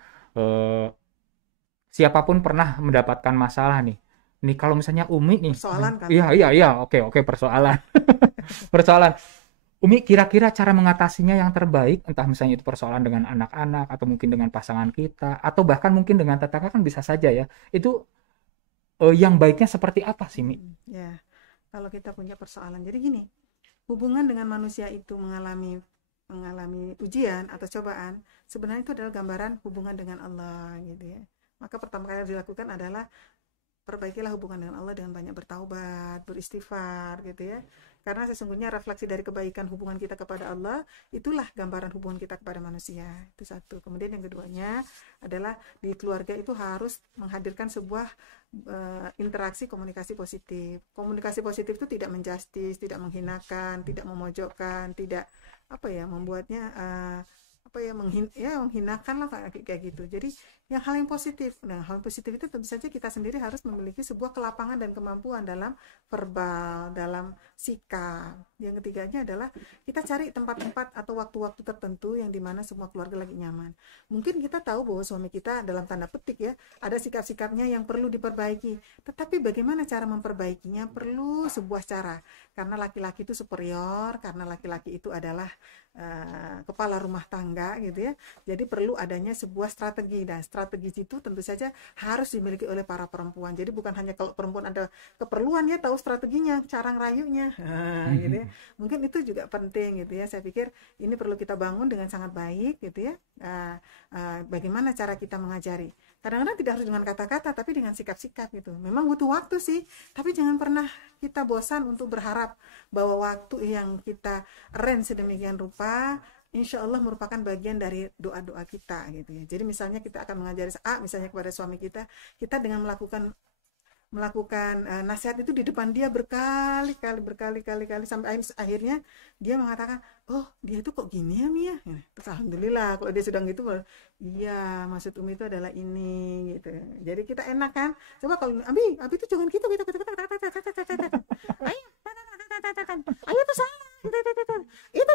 siapapun pernah mendapatkan masalah nih. Nih kalau misalnya Umi nih. Persoalan kan? Iya, oke, persoalan. Persoalan. Umi kira-kira cara mengatasinya yang terbaik, entah misalnya itu persoalan dengan anak-anak, atau mungkin dengan pasangan kita, atau bahkan mungkin dengan tetangga, kan bisa saja ya. Itu yang baiknya seperti apa sih, Mi? Ya, kalau kita punya persoalan, jadi gini, hubungan dengan manusia itu mengalami ujian atau cobaan, sebenarnya itu adalah gambaran hubungan dengan Allah gitu ya. Maka pertama kali yang dilakukan adalah perbaikilah hubungan dengan Allah dengan banyak bertaubat, beristighfar gitu ya. Karena sesungguhnya refleksi dari kebaikan hubungan kita kepada Allah, itulah gambaran hubungan kita kepada manusia. Itu satu. Kemudian yang keduanya adalah di keluarga itu harus menghadirkan sebuah interaksi komunikasi positif. Komunikasi positif itu tidak menjustis, tidak menghinakan, tidak memojokkan, tidak membuatnya menghinakan lah kayak gitu. Jadi yang hal yang positif. Nah, hal positif itu tentu saja kita sendiri harus memiliki sebuah kelapangan dan kemampuan dalam verbal, dalam sikap. Yang ketiganya adalah kita cari tempat-tempat atau waktu-waktu tertentu yang dimana semua keluarga lagi nyaman. Mungkin kita tahu bahwa suami kita dalam tanda petik ya, ada sikap-sikapnya yang perlu diperbaiki. Tetapi bagaimana cara memperbaikinya perlu sebuah cara. Karena laki-laki itu superior, karena laki-laki itu adalah kepala rumah tangga gitu ya. Jadi perlu adanya sebuah strategi, dan strategi itu tentu saja harus dimiliki oleh para perempuan. Jadi bukan hanya kalau perempuan ada keperluan ya tahu strateginya, cara ngerayunya gitu ya. Mungkin itu juga penting gitu ya. Saya pikir ini perlu kita bangun dengan sangat baik gitu ya. Bagaimana cara kita mengajari. Kadang-kadang tidak harus dengan kata-kata, tapi dengan sikap-sikap gitu. Memang butuh waktu sih, tapi jangan pernah kita bosan untuk berharap bahwa waktu yang kita arrange sedemikian rupa, insya Allah merupakan bagian dari doa-doa kita gitu ya. Jadi misalnya kita akan mengajari misalnya kepada suami kita dengan melakukan nasihat itu di depan dia berkali-kali sampai akhirnya dia mengatakan, oh dia itu kok gini ya Mia. Terus alhamdulillah kalau dia sedang gitu, iya maksud Umi itu adalah ini gitu. Jadi kita enak kan. Coba kalau Abi itu jangan gitu. Ayo tuh salah. Itu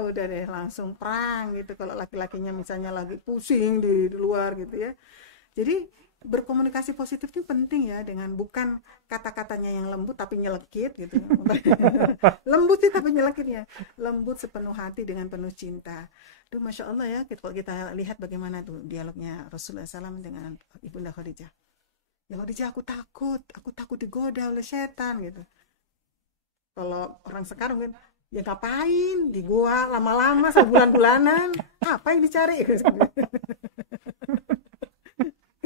udah deh langsung perang gitu kalau laki-lakinya misalnya lagi pusing di luar gitu ya. Jadi berkomunikasi positif itu penting ya, dengan bukan kata-katanya yang lembut tapi nyelekit gitu. Lembut sih tapi nyelekitnya. Lembut sepenuh hati dengan penuh cinta. Duh Masya Allah ya, kalau kita lihat bagaimana tuh dialognya Rasulullah SAW dengan Ibunda Khadijah. Ya Khadijah, aku takut digoda oleh setan gitu. Kalau orang sekarang mungkin Ya ngapain di gua lama-lama sebulan-bulanan, apa yang dicari?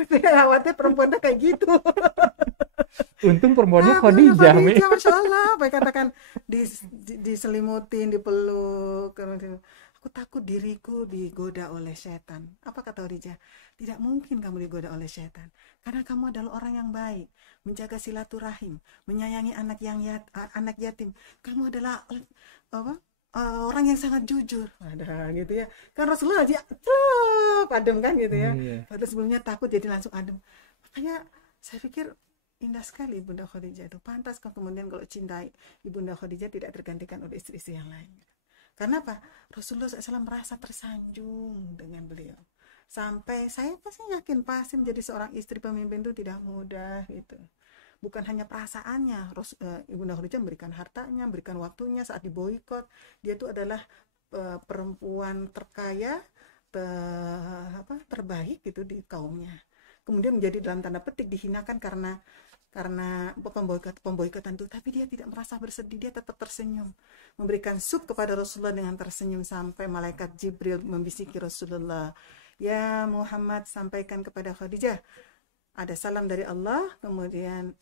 Saya khawatir perempuan tuh kayak gitu. Untung perempuannya Nah, Khadijah, Mi. Khadijah, Masya Allah, apa yang katakan diselimutin, dipeluk. Aku takut diriku digoda oleh setan. Apa kata Khadijah? Tidak mungkin kamu digoda oleh setan, karena kamu adalah orang yang baik, menjaga silaturahim, menyayangi anak yatim. Kamu adalah apa? Orang yang sangat jujur. Ada gitu ya. Kan Rasulullah aja adem kan gitu ya. Iya. Padahal sebelumnya takut jadi langsung adem. Makanya saya pikir indah sekali Bunda Khadijah itu. Pantas kemudian kalau cintai Ibunda Khadijah tidak tergantikan oleh istri-istri yang lain. Karena apa? Rasulullah SAW merasa tersanjung dengan beliau. Sampai saya pasti yakin pasti menjadi seorang istri pemimpin itu tidak mudah gitu. Bukan hanya perasaannya, Ibunda Khadijah memberikan hartanya, memberikan waktunya saat diboikot. Dia itu adalah perempuan terkaya, terbaik gitu di kaumnya. Kemudian menjadi dalam tanda petik dihinakan karena pemboikotan itu, tapi dia tidak merasa bersedih, dia tetap tersenyum, memberikan sup kepada Rasulullah dengan tersenyum, sampai malaikat Jibril membisiki Rasulullah, ya Muhammad, sampaikan kepada Khadijah ada salam dari Allah, kemudian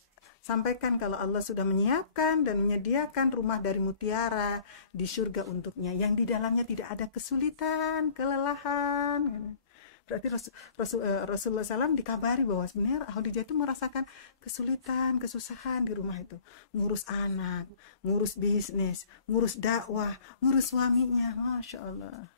sampaikan kalau Allah sudah menyiapkan dan menyediakan rumah dari mutiara di surga untuknya, yang di dalamnya tidak ada kesulitan, kelelahan. Berarti Rasulullah SAW dikabari bahwa sebenarnya Khadijah itu merasakan kesulitan, kesusahan di rumah itu. Ngurus anak, ngurus bisnis, ngurus dakwah, ngurus suaminya. Masya Allah.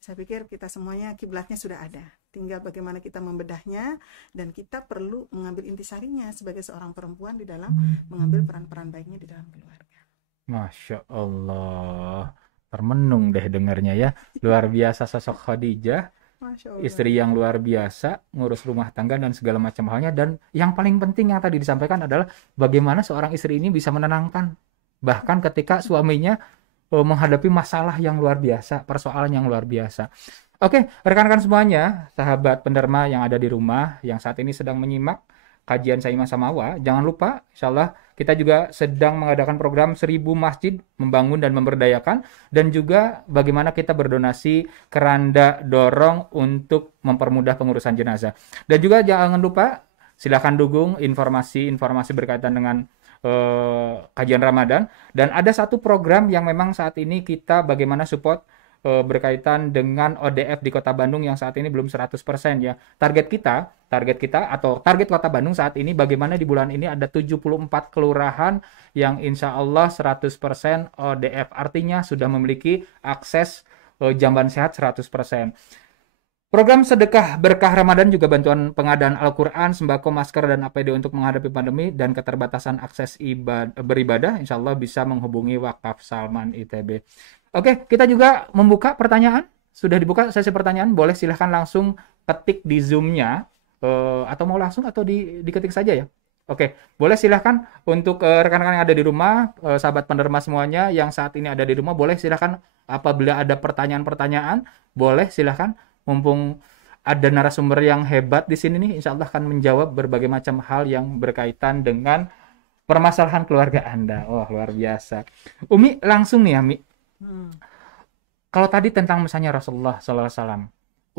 Saya pikir kita semuanya kiblatnya sudah ada. Tinggal bagaimana kita membedahnya, dan kita perlu mengambil intisarinya sebagai seorang perempuan di dalam mengambil peran-peran baiknya di dalam keluarga. Masya Allah. Termenung deh dengarnya ya. Luar biasa sosok Khadijah. Masya Allah. Istri yang luar biasa, ngurus rumah tangga dan segala macam halnya. Dan yang paling penting yang tadi disampaikan adalah bagaimana seorang istri ini bisa menenangkan, bahkan ketika suaminya menghadapi masalah yang luar biasa, persoalan yang luar biasa. Oke, rekan-rekan semuanya, sahabat penderma yang ada di rumah, yang saat ini sedang menyimak kajian Saimah Samawa, jangan lupa, insya Allah kita juga sedang mengadakan program 1000 masjid membangun dan memberdayakan, dan juga bagaimana kita berdonasi keranda dorong untuk mempermudah pengurusan jenazah. Dan juga jangan lupa, silakan dukung informasi-informasi berkaitan dengan kajian Ramadan. Dan ada satu program yang memang saat ini kita bagaimana support berkaitan dengan ODF di Kota Bandung yang saat ini belum 100% ya. Target kita atau target Kota Bandung saat ini bagaimana di bulan ini ada 74 kelurahan yang insya Allah 100% ODF. Artinya sudah memiliki akses jamban sehat 100%. Program sedekah berkah Ramadan juga bantuan pengadaan Al-Quran, sembako, masker, dan APD untuk menghadapi pandemi dan keterbatasan akses beribadah. Insya Allah bisa menghubungi Wakaf Salman ITB. Oke, kita juga membuka pertanyaan. Sudah dibuka sesi pertanyaan, boleh silahkan langsung ketik di Zoom-nya, atau mau langsung atau diketik saja ya. Oke, boleh silahkan untuk rekan-rekan yang ada di rumah, sahabat penderma semuanya yang saat ini ada di rumah, boleh silahkan apabila ada pertanyaan-pertanyaan, boleh silahkan. Mumpung ada narasumber yang hebat di sini nih, insya Allah akan menjawab berbagai macam hal yang berkaitan dengan permasalahan keluarga Anda. Wah, luar biasa. Umi, langsung nih ya, Mi. Kalau tadi tentang misalnya Rasulullah SAW,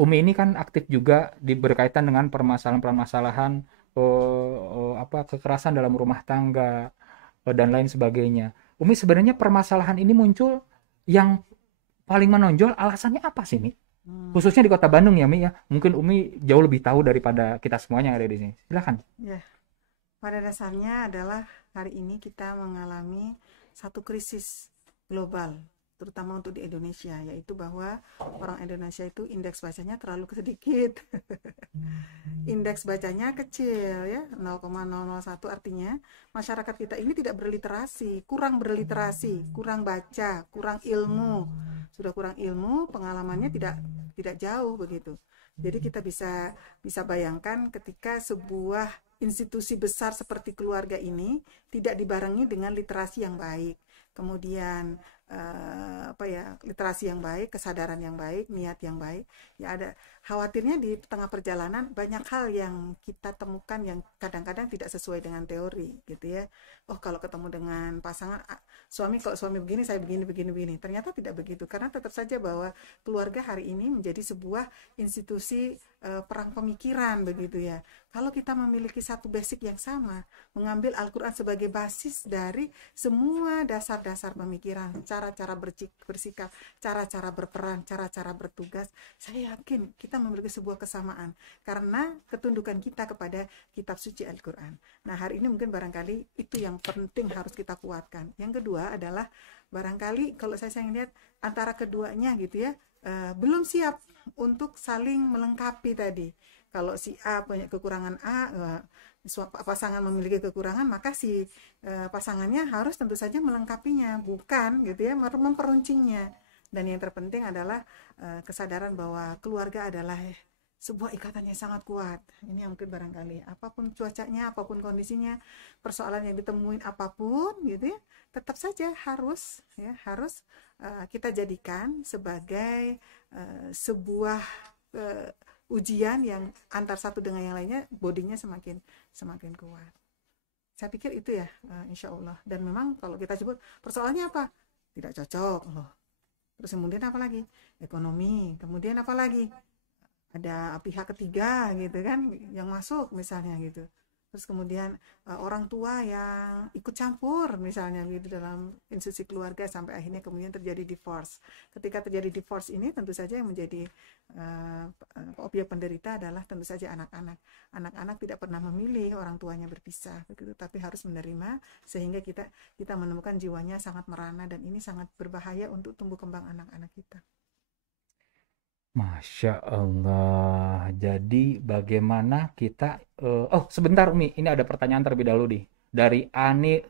Umi ini kan aktif juga berkaitan dengan permasalahan-permasalahan kekerasan dalam rumah tangga dan lain sebagainya. Umi, sebenarnya permasalahan ini muncul yang paling menonjol alasannya apa sih, Mi? Khususnya di Kota Bandung ya, Mi ya. Mungkin Umi jauh lebih tahu daripada kita semuanya yang ada di sini. Silakan. Ya, pada dasarnya adalah hari ini kita mengalami satu krisis global, terutama untuk di Indonesia, yaitu bahwa orang Indonesia itu indeks bacanya terlalu sedikit. Indeks bacanya kecil ya, 0,001, artinya masyarakat kita ini tidak berliterasi, kurang baca, kurang ilmu. Sudah kurang ilmu, pengalamannya tidak jauh begitu. Jadi kita bisa bayangkan ketika sebuah institusi besar seperti keluarga ini tidak dibarengi dengan literasi yang baik, kemudian literasi yang baik, kesadaran yang baik, niat yang baik, ya ada khawatirnya di tengah perjalanan banyak hal yang kita temukan yang kadang-kadang tidak sesuai dengan teori gitu ya. Oh, kalau ketemu dengan pasangan Kalau suami begini, saya begini. Ternyata tidak begitu, karena tetap saja bahwa keluarga hari ini menjadi sebuah institusi perang pemikiran begitu ya. Kalau kita memiliki satu basic yang sama, mengambil Al-Quran sebagai basis dari semua dasar-dasar pemikiran, cara-cara bersikap, cara-cara berperan, cara-cara bertugas, saya yakin kita memiliki sebuah kesamaan karena ketundukan kita kepada kitab suci Al-Quran. Nah, hari ini mungkin barangkali itu yang penting harus kita kuatkan. Yang kedua adalah barangkali kalau saya lihat antara keduanya gitu ya, belum siap untuk saling melengkapi tadi. Kalau si A punya kekurangan A, pasangan memiliki kekurangan, maka si pasangannya harus tentu saja melengkapinya, bukan gitu ya, memperuncingnya. Dan yang terpenting adalah kesadaran bahwa keluarga adalah sebuah ikatan yang sangat kuat. Ini yang mungkin barangkali apapun cuacanya, apapun kondisinya, persoalan yang ditemuin apapun gitu ya, tetap saja harus kita jadikan sebagai sebuah ujian yang antar satu dengan yang lainnya, bodinya semakin kuat. Saya pikir itu ya, insya Allah. Dan memang kalau kita sebut persoalannya apa? Tidak cocok loh. Terus kemudian apa lagi? Ekonomi. Kemudian apa lagi? Ada pihak ketiga gitu kan yang masuk misalnya gitu. Terus kemudian orang tua yang ikut campur misalnya gitu dalam institusi keluarga sampai akhirnya kemudian terjadi divorce. Ketika terjadi divorce ini tentu saja yang menjadi objek penderita adalah tentu saja anak-anak. Anak-anak tidak pernah memilih orang tuanya berpisah begitu, tapi harus menerima sehingga kita menemukan jiwanya sangat merana, dan ini sangat berbahaya untuk tumbuh kembang anak-anak kita. Masya Allah. Jadi bagaimana kita oh sebentar Umi, ini ada pertanyaan terlebih dahulu nih dari Ani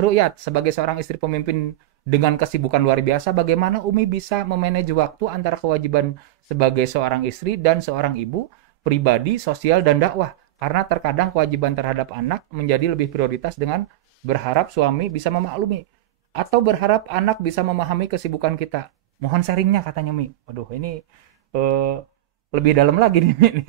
Ru'yat. Sebagai seorang istri pemimpin dengan kesibukan luar biasa, bagaimana Umi bisa memanage waktu antara kewajiban sebagai seorang istri dan seorang ibu, pribadi, sosial, dan dakwah? Karena terkadang kewajiban terhadap anak menjadi lebih prioritas dengan berharap suami bisa memaklumi atau berharap anak bisa memahami kesibukan kita. Mohon sharingnya katanya Mi. Waduh, ini lebih dalam lagi nih Mi.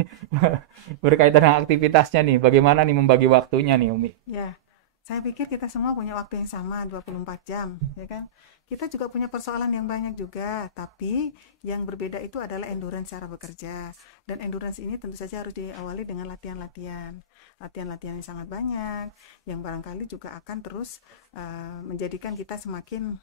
Berkaitan dengan aktivitasnya nih. Bagaimana nih membagi waktunya nih Umi? Ya, saya pikir kita semua punya waktu yang sama, 24 jam, ya kan? Kita juga punya persoalan yang banyak juga, tapi yang berbeda itu adalah endurance cara bekerja. Dan endurance ini tentu saja harus diawali dengan latihan-latihan. Latihan-latihan yang sangat banyak, yang barangkali juga akan terus menjadikan kita semakin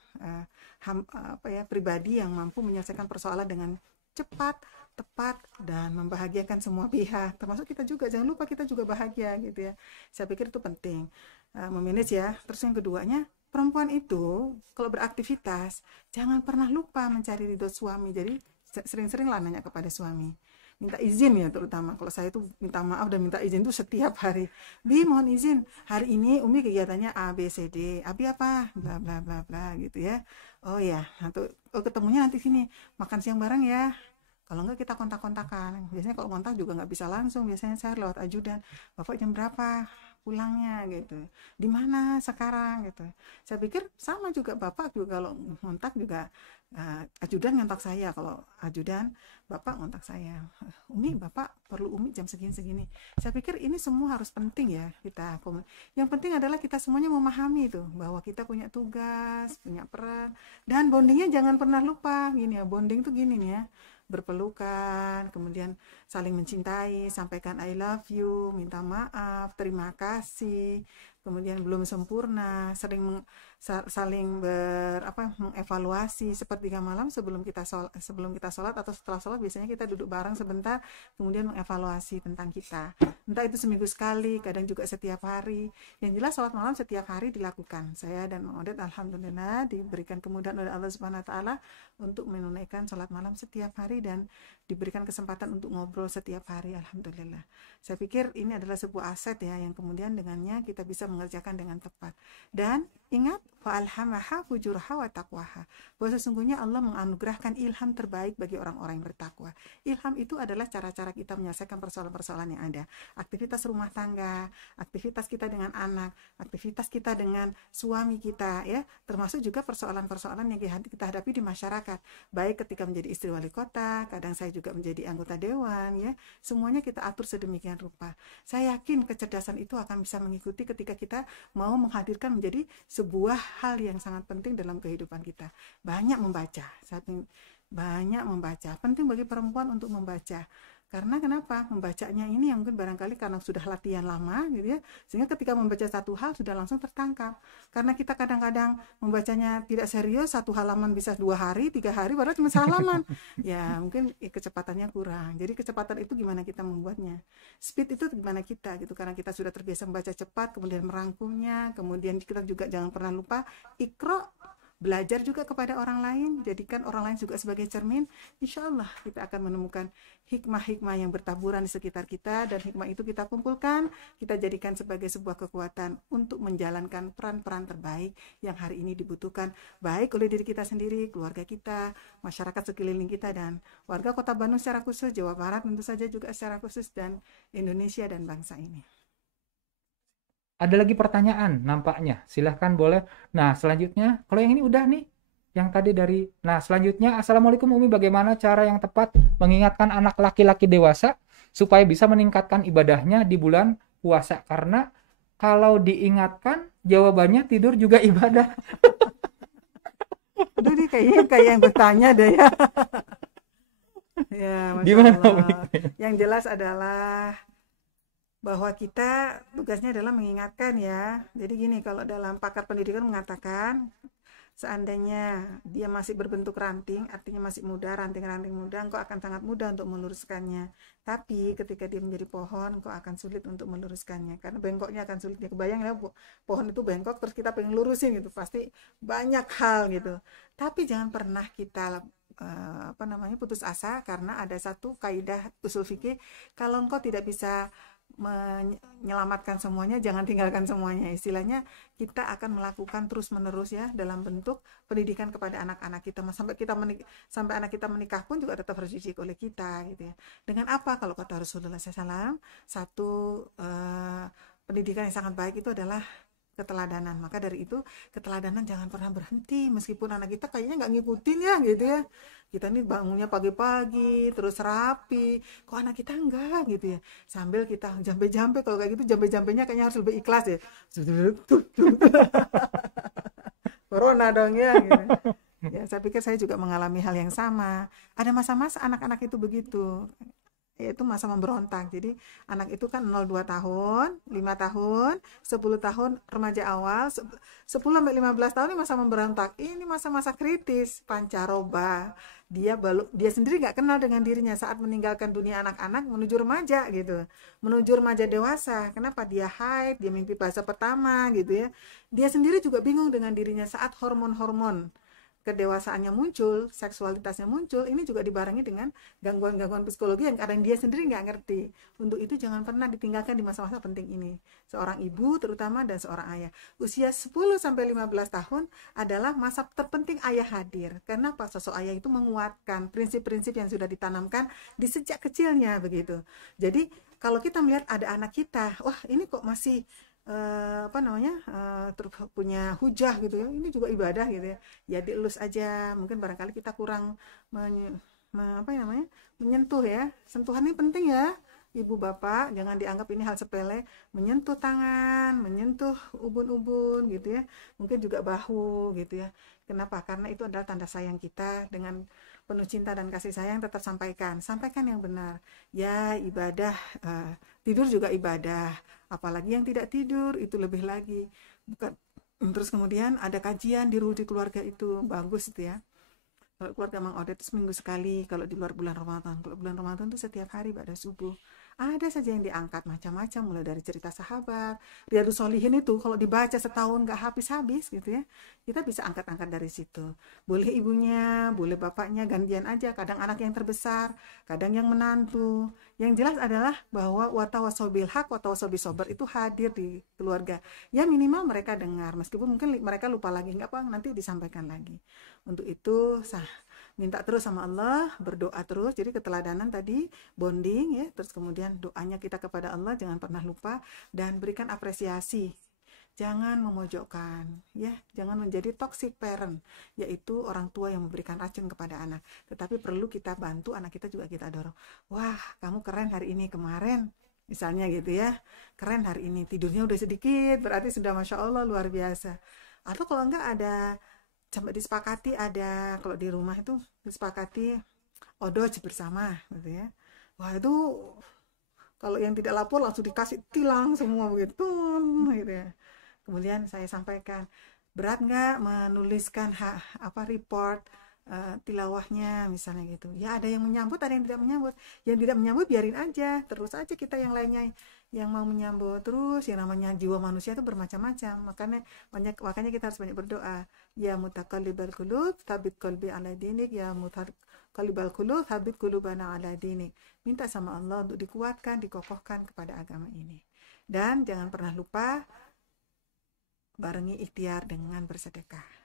pribadi yang mampu menyelesaikan persoalan dengan cepat, tepat, dan membahagiakan semua pihak, termasuk kita juga. Jangan lupa kita juga bahagia gitu ya. Saya pikir itu penting memanage ya. Terus yang keduanya, perempuan itu kalau beraktivitas jangan pernah lupa mencari ridho suami. Jadi sering-seringlah nanya kepada suami, minta izin ya, terutama kalau saya itu minta maaf dan minta izin itu setiap hari. Bi, mohon izin, hari ini Umi kegiatannya A, B, C, D. Abi apa? Bla bla bla bla gitu ya. Oh ya, ketemunya nanti sini, makan siang bareng ya. Kalau enggak kita kontak-kontakan. Biasanya kalau kontak juga nggak bisa langsung, biasanya saya lewat ajudan. Bapak jam berapa pulangnya gitu, di mana sekarang gitu. Saya pikir sama juga, bapak juga kalau kontak juga ajudan ngontak saya, kalau ajudan bapak ngontak saya, Umi bapak perlu Umi jam segini. Saya pikir ini semua harus penting ya kita. Yang penting adalah kita semuanya memahami itu bahwa kita punya tugas, punya peran, dan bondingnya jangan pernah lupa gini ya. Bonding tuh gini nih ya, berpelukan, kemudian saling mencintai, sampaikan I love you, minta maaf, terima kasih, kemudian belum sempurna, saling mengevaluasi. Sepertiga malam sebelum kita sholat atau setelah sholat biasanya kita duduk bareng sebentar, kemudian mengevaluasi tentang kita. Entah itu seminggu sekali, kadang juga setiap hari. Yang jelas sholat malam setiap hari dilakukan. Saya dan Mang Odet alhamdulillah diberikan kemudahan oleh Allah Subhanahu wa taala untuk menunaikan sholat malam setiap hari dan diberikan kesempatan untuk ngobrol setiap hari, alhamdulillah. Saya pikir ini adalah sebuah aset ya, yang kemudian dengannya kita bisa mengerjakan dengan tepat. Dan ingat, fa'alhamaha fujurha wa taqwaha, bahwa sesungguhnya Allah menganugerahkan ilham terbaik bagi orang-orang yang bertakwa. Ilham itu adalah cara-cara kita menyelesaikan persoalan-persoalan yang ada. Aktivitas rumah tangga, aktivitas kita dengan anak, aktivitas kita dengan suami kita ya, termasuk juga persoalan-persoalan yang kita hadapi di masyarakat. Baik ketika menjadi istri wali kota, kadang saya juga menjadi anggota dewan ya. Semuanya kita atur sedemikian rupa. Saya yakin kecerdasan itu akan bisa mengikuti ketika kita mau menghadirkan menjadi sebuah hal yang sangat penting dalam kehidupan kita. Banyak membaca, banyak membaca. Penting bagi perempuan untuk membaca. Karena kenapa? Membacanya ini yang mungkin barangkali karena sudah latihan lama gitu ya, sehingga ketika membaca satu hal sudah langsung tertangkap. Karena kita kadang-kadang membacanya tidak serius, satu halaman bisa 2 hari, 3 hari, padahal cuma halaman. Ya mungkin kecepatannya kurang. Jadi kecepatan itu gimana kita membuatnya. Speed itu gimana kita gitu, karena kita sudah terbiasa membaca cepat, kemudian merangkumnya, kemudian kita juga jangan pernah lupa Iqra, belajar juga kepada orang lain, jadikan orang lain juga sebagai cermin. Insya Allah kita akan menemukan hikmah-hikmah yang bertaburan di sekitar kita, dan hikmah itu kita kumpulkan, kita jadikan sebagai sebuah kekuatan untuk menjalankan peran-peran terbaik yang hari ini dibutuhkan, baik oleh diri kita sendiri, keluarga kita, masyarakat sekeliling kita, dan warga Kota Bandung secara khusus, Jawa Barat tentu saja juga secara khusus, dan Indonesia dan bangsa ini. Ada lagi pertanyaan nampaknya. Silahkan boleh. Nah, selanjutnya, kalau yang ini udah nih. Yang tadi dari... Nah, selanjutnya, Assalamualaikum Umi, bagaimana cara yang tepat mengingatkan anak laki-laki dewasa supaya bisa meningkatkan ibadahnya di bulan puasa? Karena kalau diingatkan, jawabannya tidur juga ibadah. Aduh, ini kayaknya kayak yang bertanya deh ya. Ya, Masya Gimana, Allah. Yang jelas adalah bahwa kita tugasnya adalah mengingatkan ya. Jadi gini, kalau dalam pakar pendidikan mengatakan seandainya dia masih berbentuk ranting, artinya masih muda, ranting-ranting muda, engkau akan sangat mudah untuk meluruskannya. Tapi ketika dia menjadi pohon, engkau akan sulit untuk meluruskannya, karena bengkoknya akan sulit. Ya, kebayang ya, pohon itu bengkok terus kita pengen lurusin gitu, pasti banyak hal gitu. Tapi jangan pernah kita putus asa, karena ada satu kaidah usul fikih, kalau engkau tidak bisa menyelamatkan semuanya, jangan tinggalkan semuanya. Istilahnya kita akan melakukan terus menerus ya, dalam bentuk pendidikan kepada anak-anak kita, sampai anak kita menikah pun juga tetap harus dididik oleh kita gitu ya. Dengan apa? Kalau kata Rasulullah SAW, satu pendidikan yang sangat baik itu adalah keteladanan. Maka dari itu keteladanan jangan pernah berhenti, meskipun anak kita kayaknya nggak ngikutin ya gitu ya. Kita nih bangunnya pagi-pagi terus rapi, kok anak kita enggak gitu ya. Sambil kita jampe-jampe, kalau kayak gitu jampe-jampenya kayaknya harus lebih ikhlas ya. Corona dong ya gitu. Ya, saya pikir saya juga mengalami hal yang sama. Ada masa-masa anak-anak itu begitu, yaitu masa memberontak. Jadi anak itu kan 0-2 tahun, 5 tahun, 10 tahun remaja awal, 10-15 tahun ini masa memberontak. Ini masa-masa kritis, pancaroba. Dia sendiri nggak kenal dengan dirinya saat meninggalkan dunia anak-anak menuju remaja gitu. Menuju remaja dewasa. Kenapa? Dia haid, dia mimpi fase pertama gitu ya. Dia sendiri juga bingung dengan dirinya saat hormon-hormon kedewasaannya muncul, seksualitasnya muncul. Ini juga dibarengi dengan gangguan-gangguan psikologi yang kadang dia sendiri nggak ngerti. Untuk itu jangan pernah ditinggalkan di masa-masa penting ini. Seorang ibu terutama dan seorang ayah. Usia 10-15 tahun adalah masa terpenting ayah hadir. Karena pas sosok ayah itu menguatkan prinsip-prinsip yang sudah ditanamkan di sejak kecilnya begitu. Jadi kalau kita melihat ada anak kita, wah ini kok masih punya hujah gitu ya, ini juga ibadah gitu ya, ya dielus aja. Mungkin barangkali kita kurang menyentuh ya. Sentuhan ini penting ya, ibu bapak, jangan dianggap ini hal sepele. Menyentuh tangan, menyentuh ubun-ubun gitu ya, mungkin juga bahu gitu ya. Kenapa? Karena itu adalah tanda sayang kita. Dengan penuh cinta dan kasih sayang tetap sampaikan yang benar ya. Ibadah, tidur juga ibadah, apalagi yang tidak tidur itu lebih lagi. Bukan. Terus kemudian ada kajian di keluarga itu bagus itu ya. Kalau keluarga Mang Odet itu seminggu sekali, kalau di luar bulan Ramadan. Kalau bulan Ramadan itu setiap hari pada subuh. Ada saja yang diangkat macam-macam, mulai dari cerita sahabat. Riyadhus Shalihin itu kalau dibaca setahun nggak habis-habis gitu ya. Kita bisa angkat-angkat dari situ. Boleh ibunya, boleh bapaknya, gantian aja. Kadang anak yang terbesar, kadang yang menantu. Yang jelas adalah bahwa watawasau bil haq, watawasau bis sabr itu hadir di keluarga. Ya minimal mereka dengar, meskipun mungkin mereka lupa lagi, nggak apa, nanti disampaikan lagi. Untuk itu minta terus sama Allah, berdoa terus. Jadi keteladanan tadi, bonding ya, terus kemudian doanya kita kepada Allah jangan pernah lupa, dan berikan apresiasi. Jangan memojokkan ya, jangan menjadi toxic parent, yaitu orang tua yang memberikan racun kepada anak. Tetapi perlu kita bantu anak kita, juga kita dorong. Wah, kamu keren hari ini, kemarin misalnya gitu ya, keren hari ini, tidurnya udah sedikit, berarti sudah Masya Allah luar biasa. Atau kalau enggak ada sampai disepakati, ada kalau di rumah itu disepakati odoj bersama gitu ya. Wah itu kalau yang tidak lapor langsung dikasih tilang semua begitu gitu ya. Kemudian saya sampaikan, berat nggak menuliskan report tilawahnya misalnya gitu. Ya ada yang menyambut, ada yang tidak menyambut. Yang tidak menyambut biarin aja, terus aja kita yang lainnya yang mau menyambut. Terus yang namanya jiwa manusia itu bermacam-macam. Makanya kita harus banyak berdoa. Ya mutaqallibal qulub, tsabbit qalbi ala dinik. Ya mutaqallibal qulub, tsabbit qulubana ala dinik. Minta sama Allah untuk dikuatkan, dikokohkan kepada agama ini. Dan jangan pernah lupa barengi ikhtiar dengan bersedekah.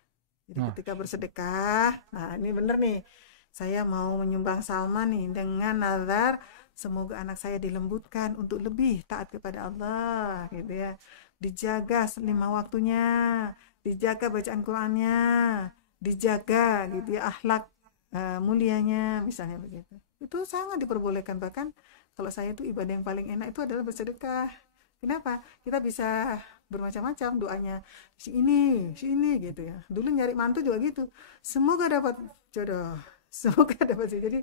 Jadi ketika bersedekah, nah ini bener nih, saya mau menyumbang Salman nih dengan nazar semoga anak saya dilembutkan untuk lebih taat kepada Allah, gitu ya. Dijaga 5 waktunya, dijaga bacaan Qur'annya, dijaga gitu ya akhlak mulianya, misalnya begitu. Itu sangat diperbolehkan, bahkan kalau saya itu ibadah yang paling enak itu adalah bersedekah. Kenapa? Kita bisa bermacam-macam doanya, si ini gitu ya. Dulu nyari mantu juga gitu, semoga dapat jodoh, semoga dapat sih. Jadi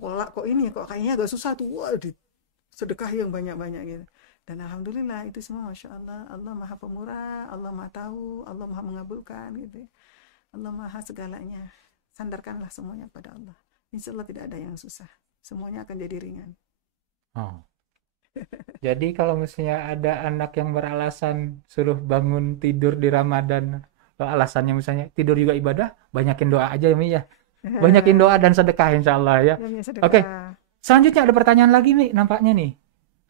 kok ini kok kayaknya agak susah tuh, wah sedekah yang banyak-banyak gitu. Dan alhamdulillah itu semua masya Allah, Allah maha pemurah, Allah maha tahu, Allah maha mengabulkan gitu ya. Allah maha segalanya. Sandarkanlah semuanya pada Allah, insya Allah tidak ada yang susah, semuanya akan jadi ringan. Jadi kalau misalnya ada anak yang beralasan suruh bangun tidur di Ramadan, alasannya misalnya tidur juga ibadah, banyakin doa aja ya Mi ya. Banyakin doa dan sedekah insya Allah ya. Oke, selanjutnya ada pertanyaan lagi Mi, nampaknya nih.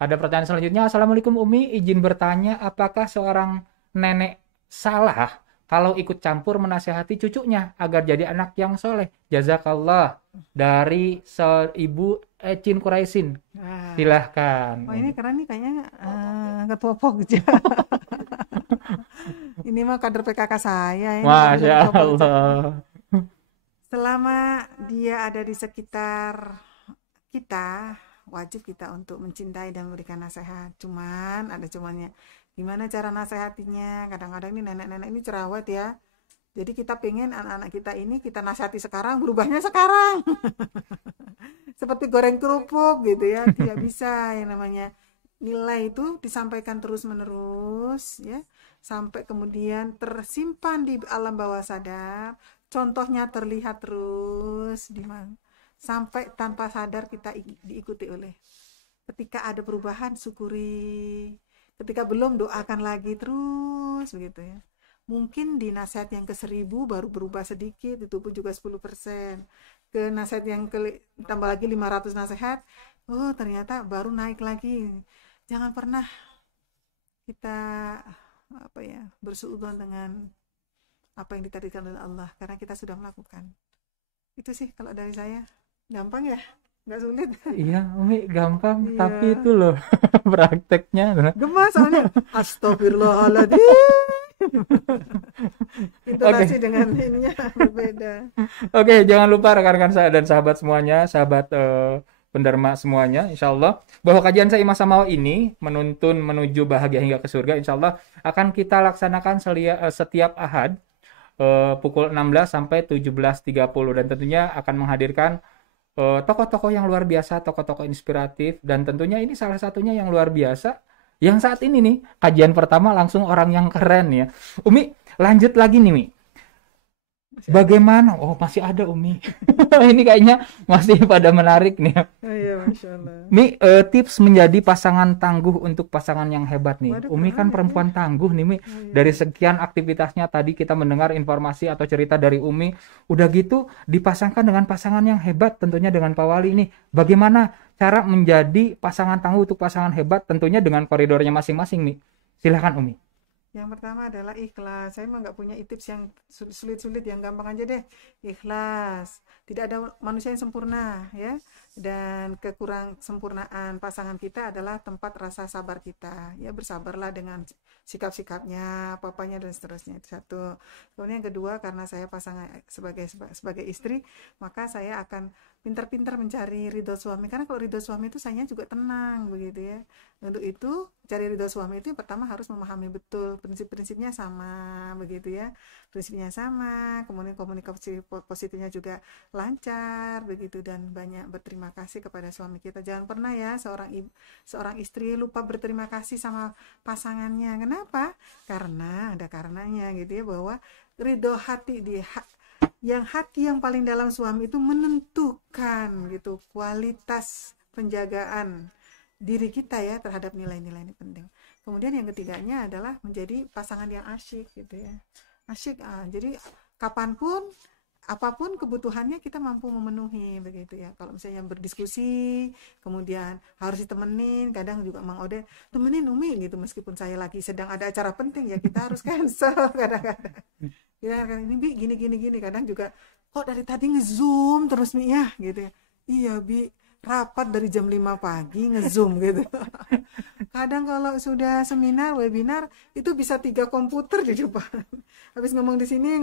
Ada pertanyaan selanjutnya. Assalamualaikum Umi, izin bertanya, apakah seorang nenek salah kalau ikut campur menasehati cucunya agar jadi anak yang soleh? Jazakallah, dari Ibu Ecin Kuraisin. Silahkan. Oh ini keren nih kayaknya ketua Pokja. Ini mah kader PKK saya ini. Masya Allah. Selama dia ada di sekitar kita, wajib kita untuk mencintai dan memberikan nasihat. Cuman ada cumannya. Gimana cara nasihatinya? Kadang-kadang ini nenek-nenek ini cerewet ya. Jadi kita pengen anak-anak kita ini kita nasihati sekarang, berubahnya sekarang. Seperti goreng kerupuk gitu ya. Tidak bisa, yang namanya nilai itu disampaikan terus-menerus ya, sampai kemudian tersimpan di alam bawah sadar. Contohnya terlihat terus di mana, sampai tanpa sadar kita diikuti oleh. Ketika ada perubahan syukuri, ketika belum doakan lagi terus begitu ya. Mungkin di nasihat yang ke-1000 baru berubah sedikit, itu pun juga 10%. Ke nasihat yang tambah lagi 500 nasihat, oh ternyata baru naik lagi. Jangan pernah kita bersuudzon dengan apa yang ditakdirkan oleh Allah, karena kita sudah melakukan. Itu sih kalau dari saya. Gampang ya? Nggak sulit. Iya Umi, gampang. Iya. Tapi itu loh prakteknya gemas soalnya. Astagfirullahaladzim. Intonasi dengan ininya berbeda. Oke, jangan lupa rekan-rekan saya dan sahabat semuanya, sahabat penderma semuanya, insya Allah bahwa kajian saya Imam Samawa ini menuntun menuju bahagia hingga ke surga, insya Allah akan kita laksanakan setiap Ahad pukul 16 sampai 17.30 dan tentunya akan menghadirkan tokoh-tokoh yang luar biasa, tokoh-tokoh inspiratif, dan tentunya ini salah satunya yang luar biasa yang saat ini nih, kajian pertama langsung orang yang keren ya. Umi, lanjut lagi nih Mi. Bagaimana? Oh masih ada Umi. Ini kayaknya masih pada menarik nih. Oh, iya, Masya Allah. Mi, tips menjadi pasangan tangguh untuk pasangan yang hebat nih. Waduh, Umi kan perempuan tangguh nih Mi. Dari sekian aktivitasnya tadi kita mendengar informasi atau cerita dari Umi. Udah gitu dipasangkan dengan pasangan yang hebat tentunya dengan Pak Wali nih. Bagaimana cara menjadi pasangan tangguh untuk pasangan hebat tentunya dengan koridornya masing-masing Mi. Silahkan Umi. Yang pertama adalah ikhlas. Saya mah nggak punya tips yang sulit-sulit, yang gampang aja deh. Ikhlas. Tidak ada manusia yang sempurna ya. Dan kekurang sempurnaan pasangan kita adalah tempat rasa sabar kita. Ya, bersabarlah dengan sikap-sikapnya, apa-apanya dan seterusnya. Itu satu. Kemudian yang kedua, karena saya pasangan sebagai istri, maka saya akan pintar-pintar mencari ridho suami. Karena kalau ridho suami itu saya juga tenang begitu ya. Untuk itu, cari ridho suami itu yang pertama harus memahami betul prinsip-prinsipnya sama begitu ya. Prinsipnya sama, kemudian komunikasi positifnya juga lancar begitu, dan banyak berterima kasih kepada suami kita. Jangan pernah ya seorang istri lupa berterima kasih sama pasangannya. Kenapa? Karena ada karenanya gitu ya, bahwa ridho hati hati yang paling dalam suami itu menentukan gitu kualitas penjagaan diri kita ya terhadap nilai-nilai ini penting. Kemudian yang ketiganya adalah menjadi pasangan yang asyik gitu ya. Asyik, jadi kapanpun apapun kebutuhannya kita mampu memenuhi begitu ya. Kalau misalnya berdiskusi, kemudian harus ditemenin, kadang juga Mang Ode temenin Umi gitu, meskipun saya lagi sedang ada acara penting ya kita harus cancel kadang-kadang. Ya kan ini Bi gini, kadang juga kok dari tadi nge-zoom terus Mi ya gitu ya. Iya Bi, rapat dari jam 5 pagi nge-zoom gitu. Kadang kalau sudah seminar, webinar itu bisa 3 komputer di depan. Habis ngomong di sini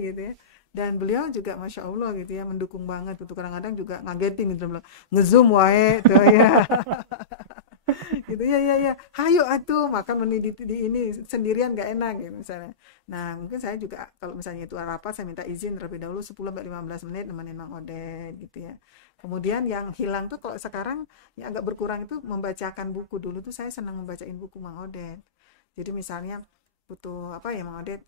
gitu ya. Dan beliau juga Masya Allah gitu ya, mendukung banget gitu. Kadang-kadang juga ngagetin gitu, nge-zoom wae tuh ya. Gitu ya, hayo atuh makan di ini sendirian gak enak gitu misalnya. Nah mungkin saya juga kalau misalnya itu rapat, saya minta izin terlebih dahulu 10-15 menit nemenin Mang Odet gitu ya. Kemudian yang hilang tuh kalau sekarang yang agak berkurang itu membacakan buku. Dulu tuh saya senang membacain buku Mang Odet. Jadi misalnya butuh apa ya Mang Odet,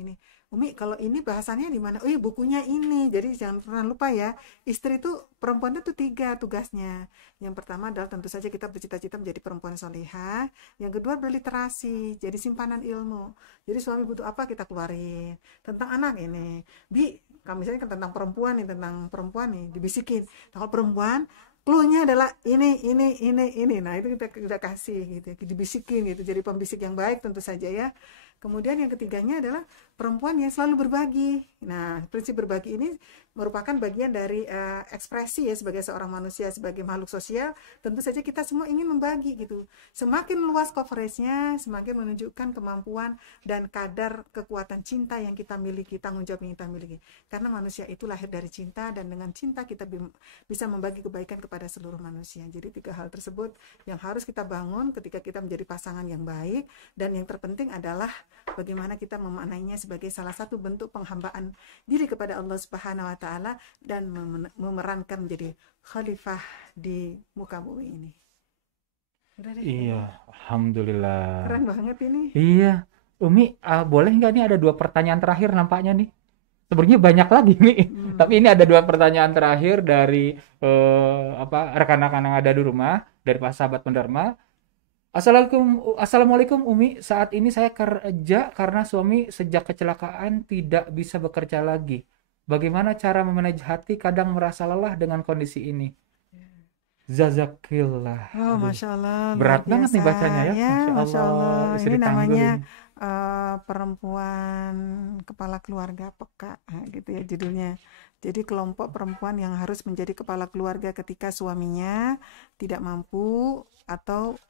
ini Umi kalau ini bahasannya di mana? Oh iya bukunya ini. Jadi jangan pernah lupa ya, istri itu perempuan itu 3 tugasnya. Yang pertama adalah tentu saja kita bercita-cita menjadi perempuan solihah. Yang kedua berliterasi, jadi simpanan ilmu. Jadi suami butuh apa kita keluarin. Tentang anak ini, Bi, kami misalnya kan tentang perempuan nih, dibisikin. Nah, kalau perempuan clue-nya adalah ini. Nah, itu kita kasih gitu ya, dibisikin gitu. Jadi pembisik yang baik tentu saja ya. Kemudian yang ketiganya adalah perempuan yang selalu berbagi. Nah, prinsip berbagi ini merupakan bagian dari ekspresi ya sebagai seorang manusia, sebagai makhluk sosial. Tentu saja kita semua ingin membagi gitu. Semakin luas coveragenya, semakin menunjukkan kemampuan dan kadar kekuatan cinta yang kita miliki, tanggung jawab yang kita miliki. Karena manusia itu lahir dari cinta, dan dengan cinta kita bisa membagi kebaikan kepada seluruh manusia. Jadi 3 hal tersebut yang harus kita bangun ketika kita menjadi pasangan yang baik, dan yang terpenting adalah bagaimana kita memaknainya sebagai salah satu bentuk penghambaan diri kepada Allah Subhanahu wa taala dan memerankan menjadi khalifah di muka bumi ini. Udah deh. Iya, alhamdulillah. Keren banget ini. Iya, Umi, boleh nggak nih ada 2 pertanyaan terakhir nampaknya nih. Sebenarnya banyak lagi nih, tapi ini ada 2 pertanyaan terakhir dari rekan-rekan yang ada di rumah, dari Pak Sahabat Pendharma. Assalamualaikum Umi, saat ini saya kerja karena suami sejak kecelakaan tidak bisa bekerja lagi. Bagaimana cara memanage hati kadang merasa lelah dengan kondisi ini? Jazakillah. Oh, Aduh, Masya Allah, luar berat banget nih biasa bacanya ya. ya, Masya Masya Allah, Allah. istri Ini namanya ditanggulin. perempuan kepala keluarga peka gitu ya judulnya. Jadi kelompok perempuan yang harus menjadi kepala keluarga ketika suaminya tidak mampu atau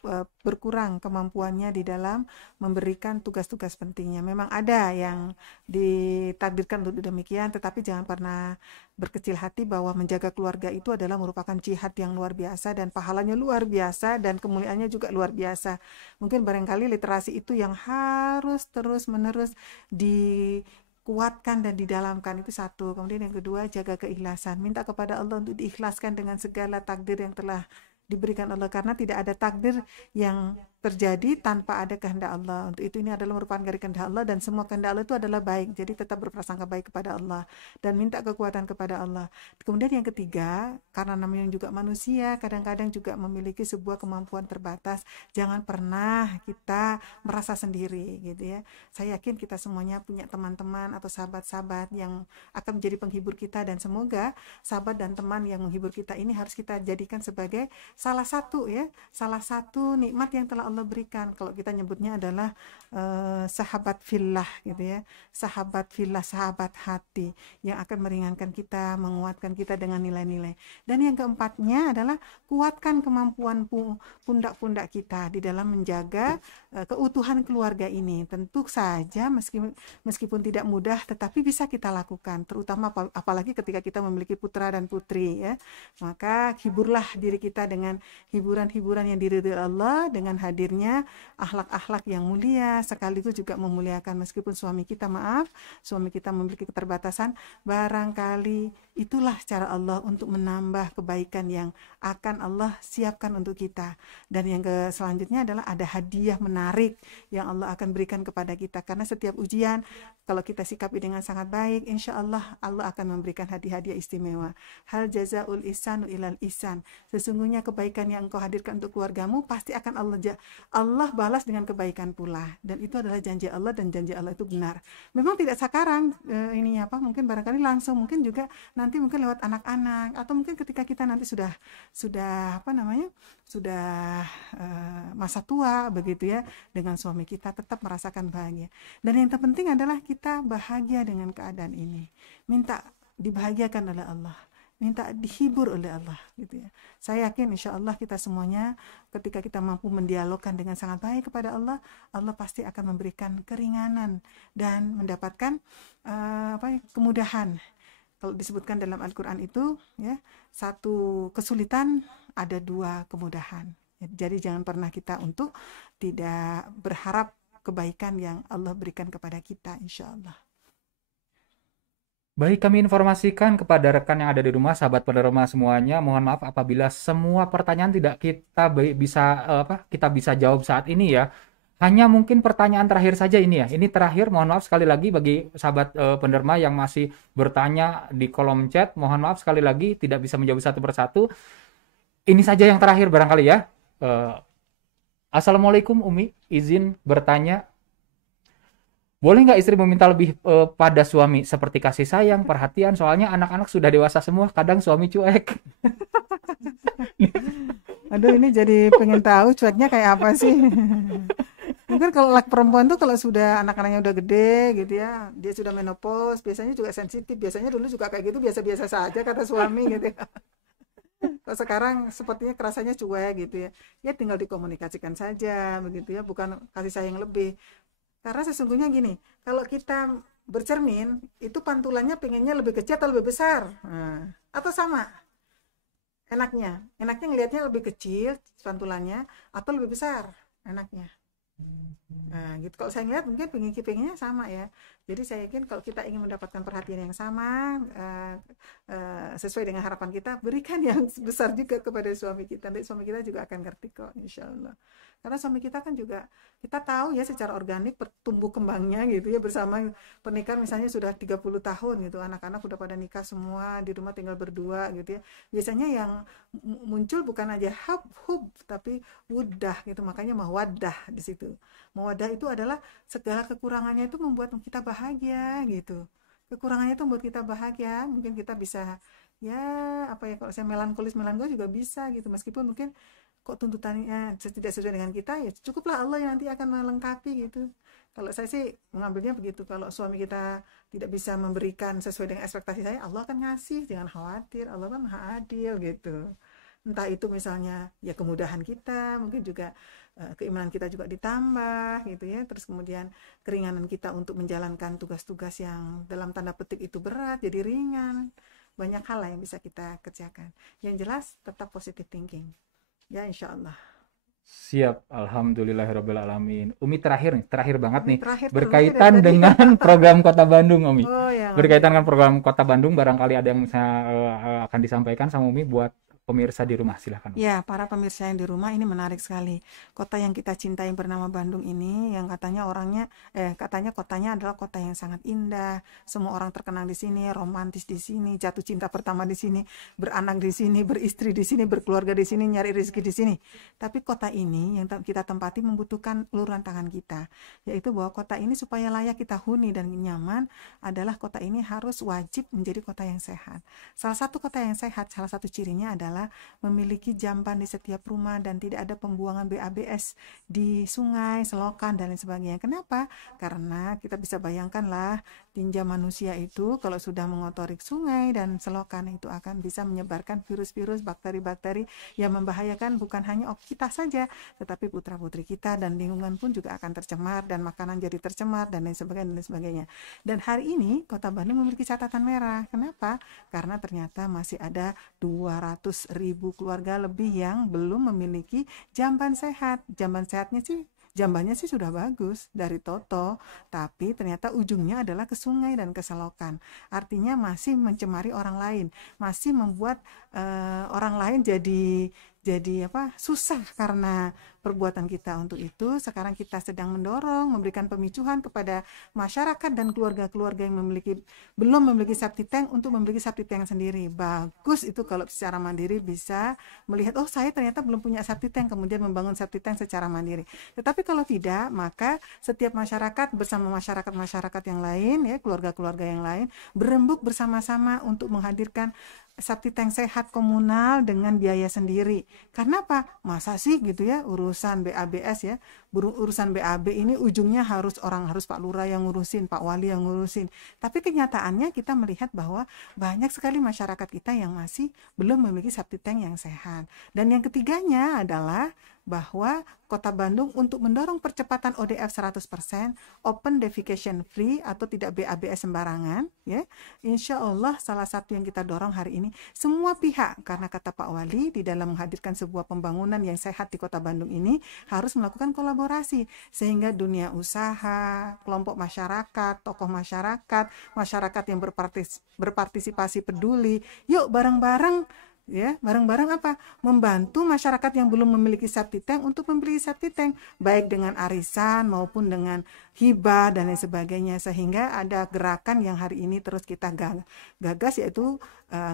berkurang kemampuannya di dalam memberikan tugas-tugas pentingnya. Memang ada yang ditakdirkan untuk demikian, tetapi jangan pernah berkecil hati bahwa menjaga keluarga itu adalah merupakan jihad yang luar biasa, dan pahalanya luar biasa, dan kemuliaannya juga luar biasa. Mungkin barangkali literasi itu yang harus terus-menerus dikuatkan dan didalamkan, itu satu. Kemudian yang kedua, jaga keikhlasan. Minta kepada Allah untuk diikhlaskan dengan segala takdir yang telah diberikan Allah, karena tidak ada takdir yang terjadi tanpa ada kehendak Allah. Untuk itu ini adalah merupakan dari kehendak Allah, dan semua kehendak Allah itu adalah baik. Jadi tetap berprasangka baik kepada Allah dan minta kekuatan kepada Allah. Kemudian yang ketiga, karena namanya juga manusia, kadang-kadang juga memiliki sebuah kemampuan terbatas. Jangan pernah kita merasa sendiri gitu ya. Saya yakin kita semuanya punya teman-teman atau sahabat-sahabat yang akan menjadi penghibur kita, dan semoga sahabat dan teman yang menghibur kita ini harus kita jadikan sebagai salah satu nikmat yang telah Allah Allah berikan. Kalau kita nyebutnya adalah sahabat fillah gitu ya, sahabat fillah, sahabat hati yang akan meringankan kita, menguatkan kita dengan nilai-nilai. Dan yang keempatnya adalah kuatkan kemampuan pundak-pundak kita di dalam menjaga keutuhan keluarga ini. Tentu saja meskipun tidak mudah, tetapi bisa kita lakukan, terutama apalagi ketika kita memiliki putra dan putri ya. Maka hiburlah diri kita dengan hiburan-hiburan yang diridhoi Allah, dengan hadirnya akhlak-akhlak yang mulia, sekaligus juga memuliakan meskipun suami kita memiliki keterbatasan, barangkali itulah cara Allah untuk menambah kebaikan yang akan Allah siapkan untuk kita. Dan yang selanjutnya adalah ada hadiah menarik yang Allah akan berikan kepada kita, karena setiap ujian kalau kita sikapi dengan sangat baik, insya Allah Allah akan memberikan hadiah-hadiah istimewa. Hal jazaul ihsanu ilal ihsan, sesungguhnya kebaikan yang engkau hadirkan untuk keluargamu pasti akan Allah balas dengan kebaikan pula. Dan itu adalah janji Allah, dan janji Allah itu benar. Memang tidak sekarang mungkin barangkali langsung, mungkin juga nanti mungkin lewat anak-anak, atau mungkin ketika kita nanti sudah masa tua begitu ya, dengan suami kita tetap merasakan bahagia. Dan yang terpenting adalah kita bahagia dengan keadaan ini, minta dibahagiakan oleh Allah, minta dihibur oleh Allah gitu ya. Saya yakin insya Allah kita semuanya ketika kita mampu mendialogkan dengan sangat baik kepada Allah, Allah pasti akan memberikan keringanan dan mendapatkan kemudahan. Kalau disebutkan dalam Al-Quran itu ya, satu kesulitan ada dua kemudahan. Jadi jangan pernah kita untuk tidak berharap kebaikan yang Allah berikan kepada kita, insya Allah. Baik, kami informasikan kepada rekan yang ada di rumah, sahabat penerima semuanya, mohon maaf apabila semua pertanyaan tidak kita bisa jawab saat ini ya. Hanya mungkin pertanyaan terakhir saja ini ya. Ini terakhir, mohon maaf sekali lagi bagi sahabat penerima yang masih bertanya di kolom chat, mohon maaf sekali lagi tidak bisa menjawab satu persatu. Ini saja yang terakhir barangkali ya. Assalamualaikum Umi, izin bertanya, boleh nggak istri meminta lebih pada suami seperti kasih sayang, perhatian, soalnya anak-anak sudah dewasa semua, kadang suami cuek. Aduh, ini jadi pengen tahu cueknya kayak apa sih. Mungkin kalau laki perempuan tuh kalau sudah anak-anaknya udah gede gitu ya, dia sudah menopause, biasanya juga sensitif. Biasanya dulu juga kayak gitu, biasa-biasa saja kata suami gitu ya. Kalau sekarang sepertinya kerasanya cuek gitu ya. Ya tinggal dikomunikasikan saja begitu ya, bukan kasih sayang lebih. Karena sesungguhnya gini, kalau kita bercermin, itu pantulannya pengennya lebih kecil atau lebih besar? Atau sama? Enaknya ngelihatnya lebih kecil pantulannya atau lebih besar enaknya. Nah, gitu. Kalau saya ngeliat mungkin pengennya sama ya. Jadi saya yakin kalau kita ingin mendapatkan perhatian yang sama, sesuai dengan harapan kita, berikan yang besar juga kepada suami kita. Nanti suami kita juga akan ngerti kok, insya Allah. Karena suami kita kan juga, kita tahu ya secara organik tumbuh kembangnya gitu ya, bersama pernikahan misalnya sudah 30 tahun gitu, anak-anak udah pada nikah semua, di rumah tinggal berdua gitu ya. Biasanya yang muncul bukan aja hub, tapi wudah gitu, makanya mawaddah di situ. Mawaddah itu adalah segala kekurangannya itu membuat kita bahagia gitu. Kekurangannya itu membuat kita bahagia, mungkin kita bisa kalau saya melankolis juga bisa gitu, meskipun mungkin kok tuntutannya tidak sesuai dengan kita, ya cukuplah Allah yang nanti akan melengkapi gitu. Kalau saya sih mengambilnya begitu. Kalau suami kita tidak bisa memberikan sesuai dengan ekspektasi saya, Allah akan ngasih, jangan khawatir, Allah kan maha adil gitu. Entah itu misalnya ya kemudahan kita, mungkin juga keimanan kita juga ditambah gitu ya, terus kemudian keringanan kita untuk menjalankan tugas-tugas yang dalam tanda petik itu berat jadi ringan. Banyak hal yang bisa kita kerjakan. Yang jelas tetap positive thinking. Ya insya Allah. Siap, alhamdulillahirobbilalamin. Umi terakhir banget nih, Terakhir berkaitan dengan program Kota Bandung, Umi. Ya, berkaitan dengan program Kota Bandung, barangkali ada yang akan disampaikan sama Umi buat pemirsa di rumah, silakan. Ya, para pemirsa yang di rumah, ini menarik sekali. Kota yang kita cintai bernama Bandung ini, yang katanya kotanya adalah kota yang sangat indah. Semua orang terkenal di sini, romantis di sini, jatuh cinta pertama di sini, beranak di sini, beristri di sini, berkeluarga di sini, nyari rezeki di sini. Tapi kota ini yang kita tempati membutuhkan uluran tangan kita, yaitu bahwa kota ini supaya layak kita huni dan nyaman adalah kota ini harus wajib menjadi kota yang sehat. Salah satu kota yang sehat, salah satu cirinya adalah adalah memiliki jamban di setiap rumah dan tidak ada pembuangan BABS di sungai, selokan, dan lain sebagainya. Kenapa? Karena kita bisa bayangkanlah tinja manusia itu kalau sudah mengotori sungai dan selokan itu akan bisa menyebarkan virus-virus, bakteri-bakteri yang membahayakan bukan hanya kita saja, tetapi putra-putri kita, dan lingkungan pun juga akan tercemar dan makanan jadi tercemar dan lain sebagainya dan lain sebagainya. Dan hari ini Kota Bandung memiliki catatan merah. Kenapa? Karena ternyata masih ada 200.000 keluarga lebih yang belum memiliki jamban sehat. Jambannya sih sudah bagus dari Toto, tapi ternyata ujungnya adalah ke sungai dan ke selokan. Artinya masih mencemari orang lain, masih membuat orang lain jadi susah karena perbuatan kita. Untuk itu sekarang kita sedang mendorong, memberikan pemicuhan kepada masyarakat dan keluarga-keluarga yang belum memiliki septic tank untuk memiliki septic tank sendiri. Bagus itu kalau secara mandiri bisa melihat, oh saya ternyata belum punya septic tank, kemudian membangun septic tank secara mandiri. Tetapi kalau tidak, maka setiap masyarakat bersama masyarakat yang lain, ya keluarga-keluarga yang lain, berembuk bersama-sama untuk menghadirkan septic tank sehat komunal dengan biaya sendiri. Karena apa? Masa sih gitu ya urusan BABS ya, urusan BAB ini ujungnya harus Pak Lurah yang ngurusin, Pak Wali yang ngurusin. Tapi kenyataannya kita melihat bahwa banyak sekali masyarakat kita yang masih belum memiliki septic tank yang sehat. Dan yang ketiganya adalah bahwa Kota Bandung untuk mendorong percepatan ODF 100%, open defecation free atau tidak BABS sembarangan, ya. Insya Allah salah satu yang kita dorong hari ini, semua pihak, karena kata Pak Wali di dalam menghadirkan sebuah pembangunan yang sehat di Kota Bandung ini harus melakukan kolaborasi sehingga dunia usaha, kelompok masyarakat, tokoh masyarakat yang berpartisipasi peduli, yuk bareng-bareng ya, bareng-bareng apa? Membantu masyarakat yang belum memiliki septic tank untuk membeli septic tank, baik dengan arisan maupun dengan hibah dan lain sebagainya, sehingga ada gerakan yang hari ini terus kita gagas, yaitu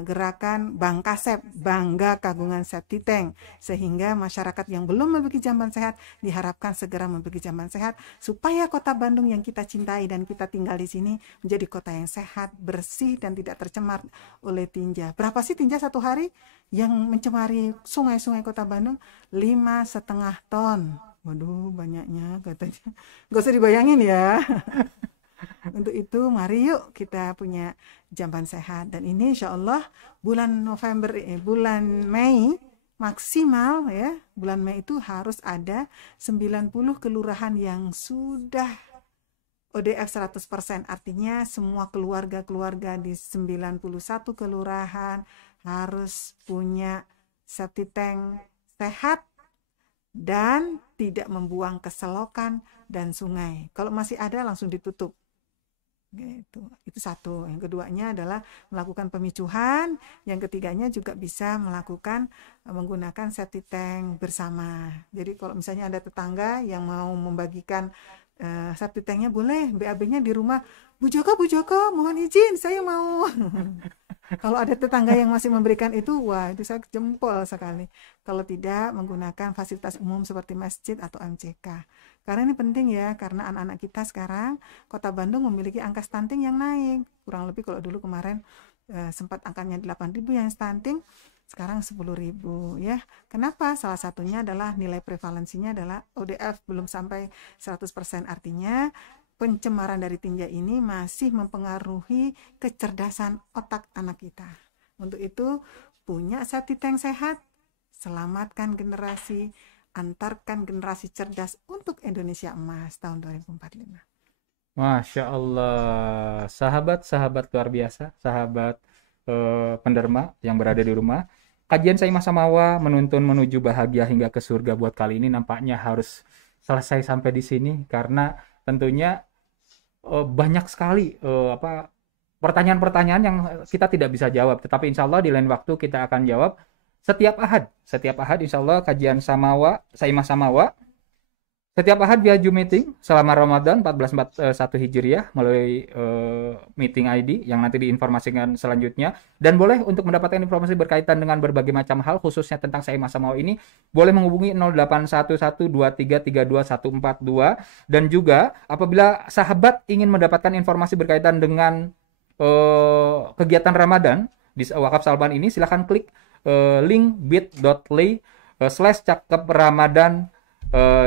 gerakan Bangkasep, Bangga Kagungan Septic Tank, sehingga masyarakat yang belum memiliki jamban sehat diharapkan segera memiliki jamban sehat supaya Kota Bandung yang kita cintai dan kita tinggal di sini menjadi kota yang sehat, bersih dan tidak tercemar oleh tinja. Berapa sih tinja satu hari yang mencemari sungai-sungai Kota Bandung? 5,5 ton. Waduh, banyaknya katanya. Gak usah dibayangin ya. Untuk itu mari yuk kita punya jamban sehat, dan ini insya Allah bulan Mei maksimal ya, bulan Mei itu harus ada 90 kelurahan yang sudah ODF 100%, artinya semua keluarga-keluarga di 91 kelurahan harus punya septic tank sehat dan tidak membuang ke selokan dan sungai. Kalau masih ada langsung ditutup. Gitu. Itu satu. Yang keduanya adalah melakukan pemicuhan. Yang ketiganya juga bisa menggunakan septic tank bersama. Jadi kalau misalnya ada tetangga yang mau membagikan septic tanknya, boleh BAB-nya di rumah. Bu Joko, mohon izin, saya mau. Kalau ada tetangga yang masih memberikan itu, wah itu saya jempol sekali. Kalau tidak, menggunakan fasilitas umum seperti masjid atau MCK. Karena ini penting ya, karena anak-anak kita sekarang, Kota Bandung memiliki angka stunting yang naik. Kurang lebih kalau dulu kemarin sempat angkanya 8.000 yang stunting, sekarang 10.000 ya. Kenapa? Salah satunya adalah nilai prevalensinya adalah ODF belum sampai 100%, artinya pencemaran dari tinja ini masih mempengaruhi kecerdasan otak anak kita. Untuk itu, punya septic tank sehat, selamatkan generasi, antarkan generasi cerdas untuk Indonesia Emas tahun 2045. Masya Allah, sahabat-sahabat luar biasa, sahabat penderma yang berada di rumah. Kajian Saimah Samawa menuntun menuju bahagia hingga ke surga buat kali ini nampaknya harus selesai sampai di sini, karena tentunya banyak sekali pertanyaan-pertanyaan yang kita tidak bisa jawab, tetapi insya Allah di lain waktu kita akan jawab setiap ahad insya Allah kajian Saimah Samawa setiap ahad via Zoom meeting selama Ramadan 1441 Hijriah melalui meeting ID yang nanti diinformasikan selanjutnya. Dan boleh untuk mendapatkan informasi berkaitan dengan berbagai macam hal khususnya tentang Saimah Samawa ini boleh menghubungi 081123321442. Dan juga apabila sahabat ingin mendapatkan informasi berkaitan dengan kegiatan Ramadan di Wakaf Salman ini, silahkan klik link bit.ly/cakep Ramadan.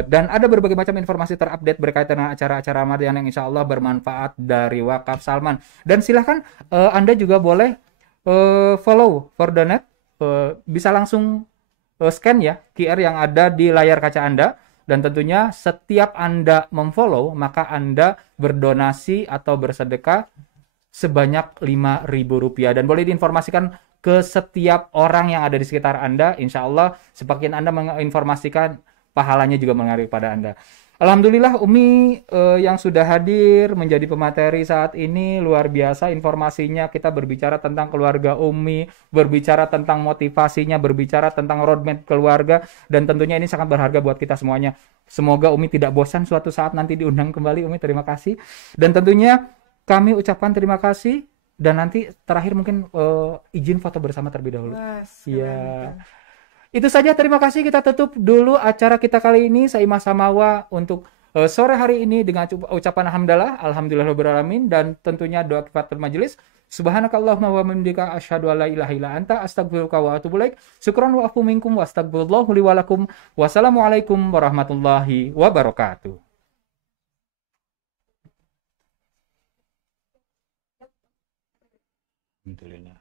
Dan ada berbagai macam informasi terupdate berkaitan dengan acara-acara Ramadan yang insya Allah bermanfaat dari Wakaf Salman. Dan silahkan Anda juga boleh follow for donate. Bisa langsung scan ya QR yang ada di layar kaca Anda. Dan tentunya setiap Anda memfollow, maka Anda berdonasi atau bersedekah sebanyak Rp5.000. Dan boleh diinformasikan ke setiap orang yang ada di sekitar Anda. Insya Allah, semakin Anda menginformasikan, pahalanya juga mengalir pada Anda. Alhamdulillah Umi yang sudah hadir menjadi pemateri saat ini luar biasa informasinya. Kita berbicara tentang keluarga Umi, berbicara tentang motivasinya, berbicara tentang roadmap keluarga, dan tentunya ini sangat berharga buat kita semuanya. Semoga Umi tidak bosan suatu saat nanti diundang kembali. Umi terima kasih, dan tentunya kami ucapkan terima kasih. Dan nanti terakhir mungkin izin foto bersama terlebih dahulu. Iya. Itu saja, terima kasih. Kita tutup dulu acara kita kali ini. Saya Mas Samawa untuk sore hari ini dengan ucapan alhamdulillah rabbil alamin, dan tentunya doa kifaratul majelis. Subhanakallahumma wa bihamdika asyhadu an la ilaha illa anta astaghfiruka wa atubu ilaik. Syukran wa afu minkum wa astagfirullah li wa lakum. Wassalamualaikum warahmatullahi wabarakatuh. Alhamdulillah.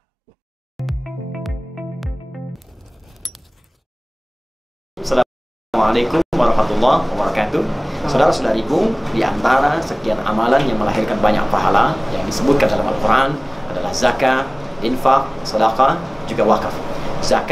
Assalamualaikum warahmatullahi wabarakatuh. Saudara-saudariku, di antara sekian amalan yang melahirkan banyak pahala yang disebutkan dalam Al-Quran adalah zakat, infak, sedekah, juga wakaf. Zakat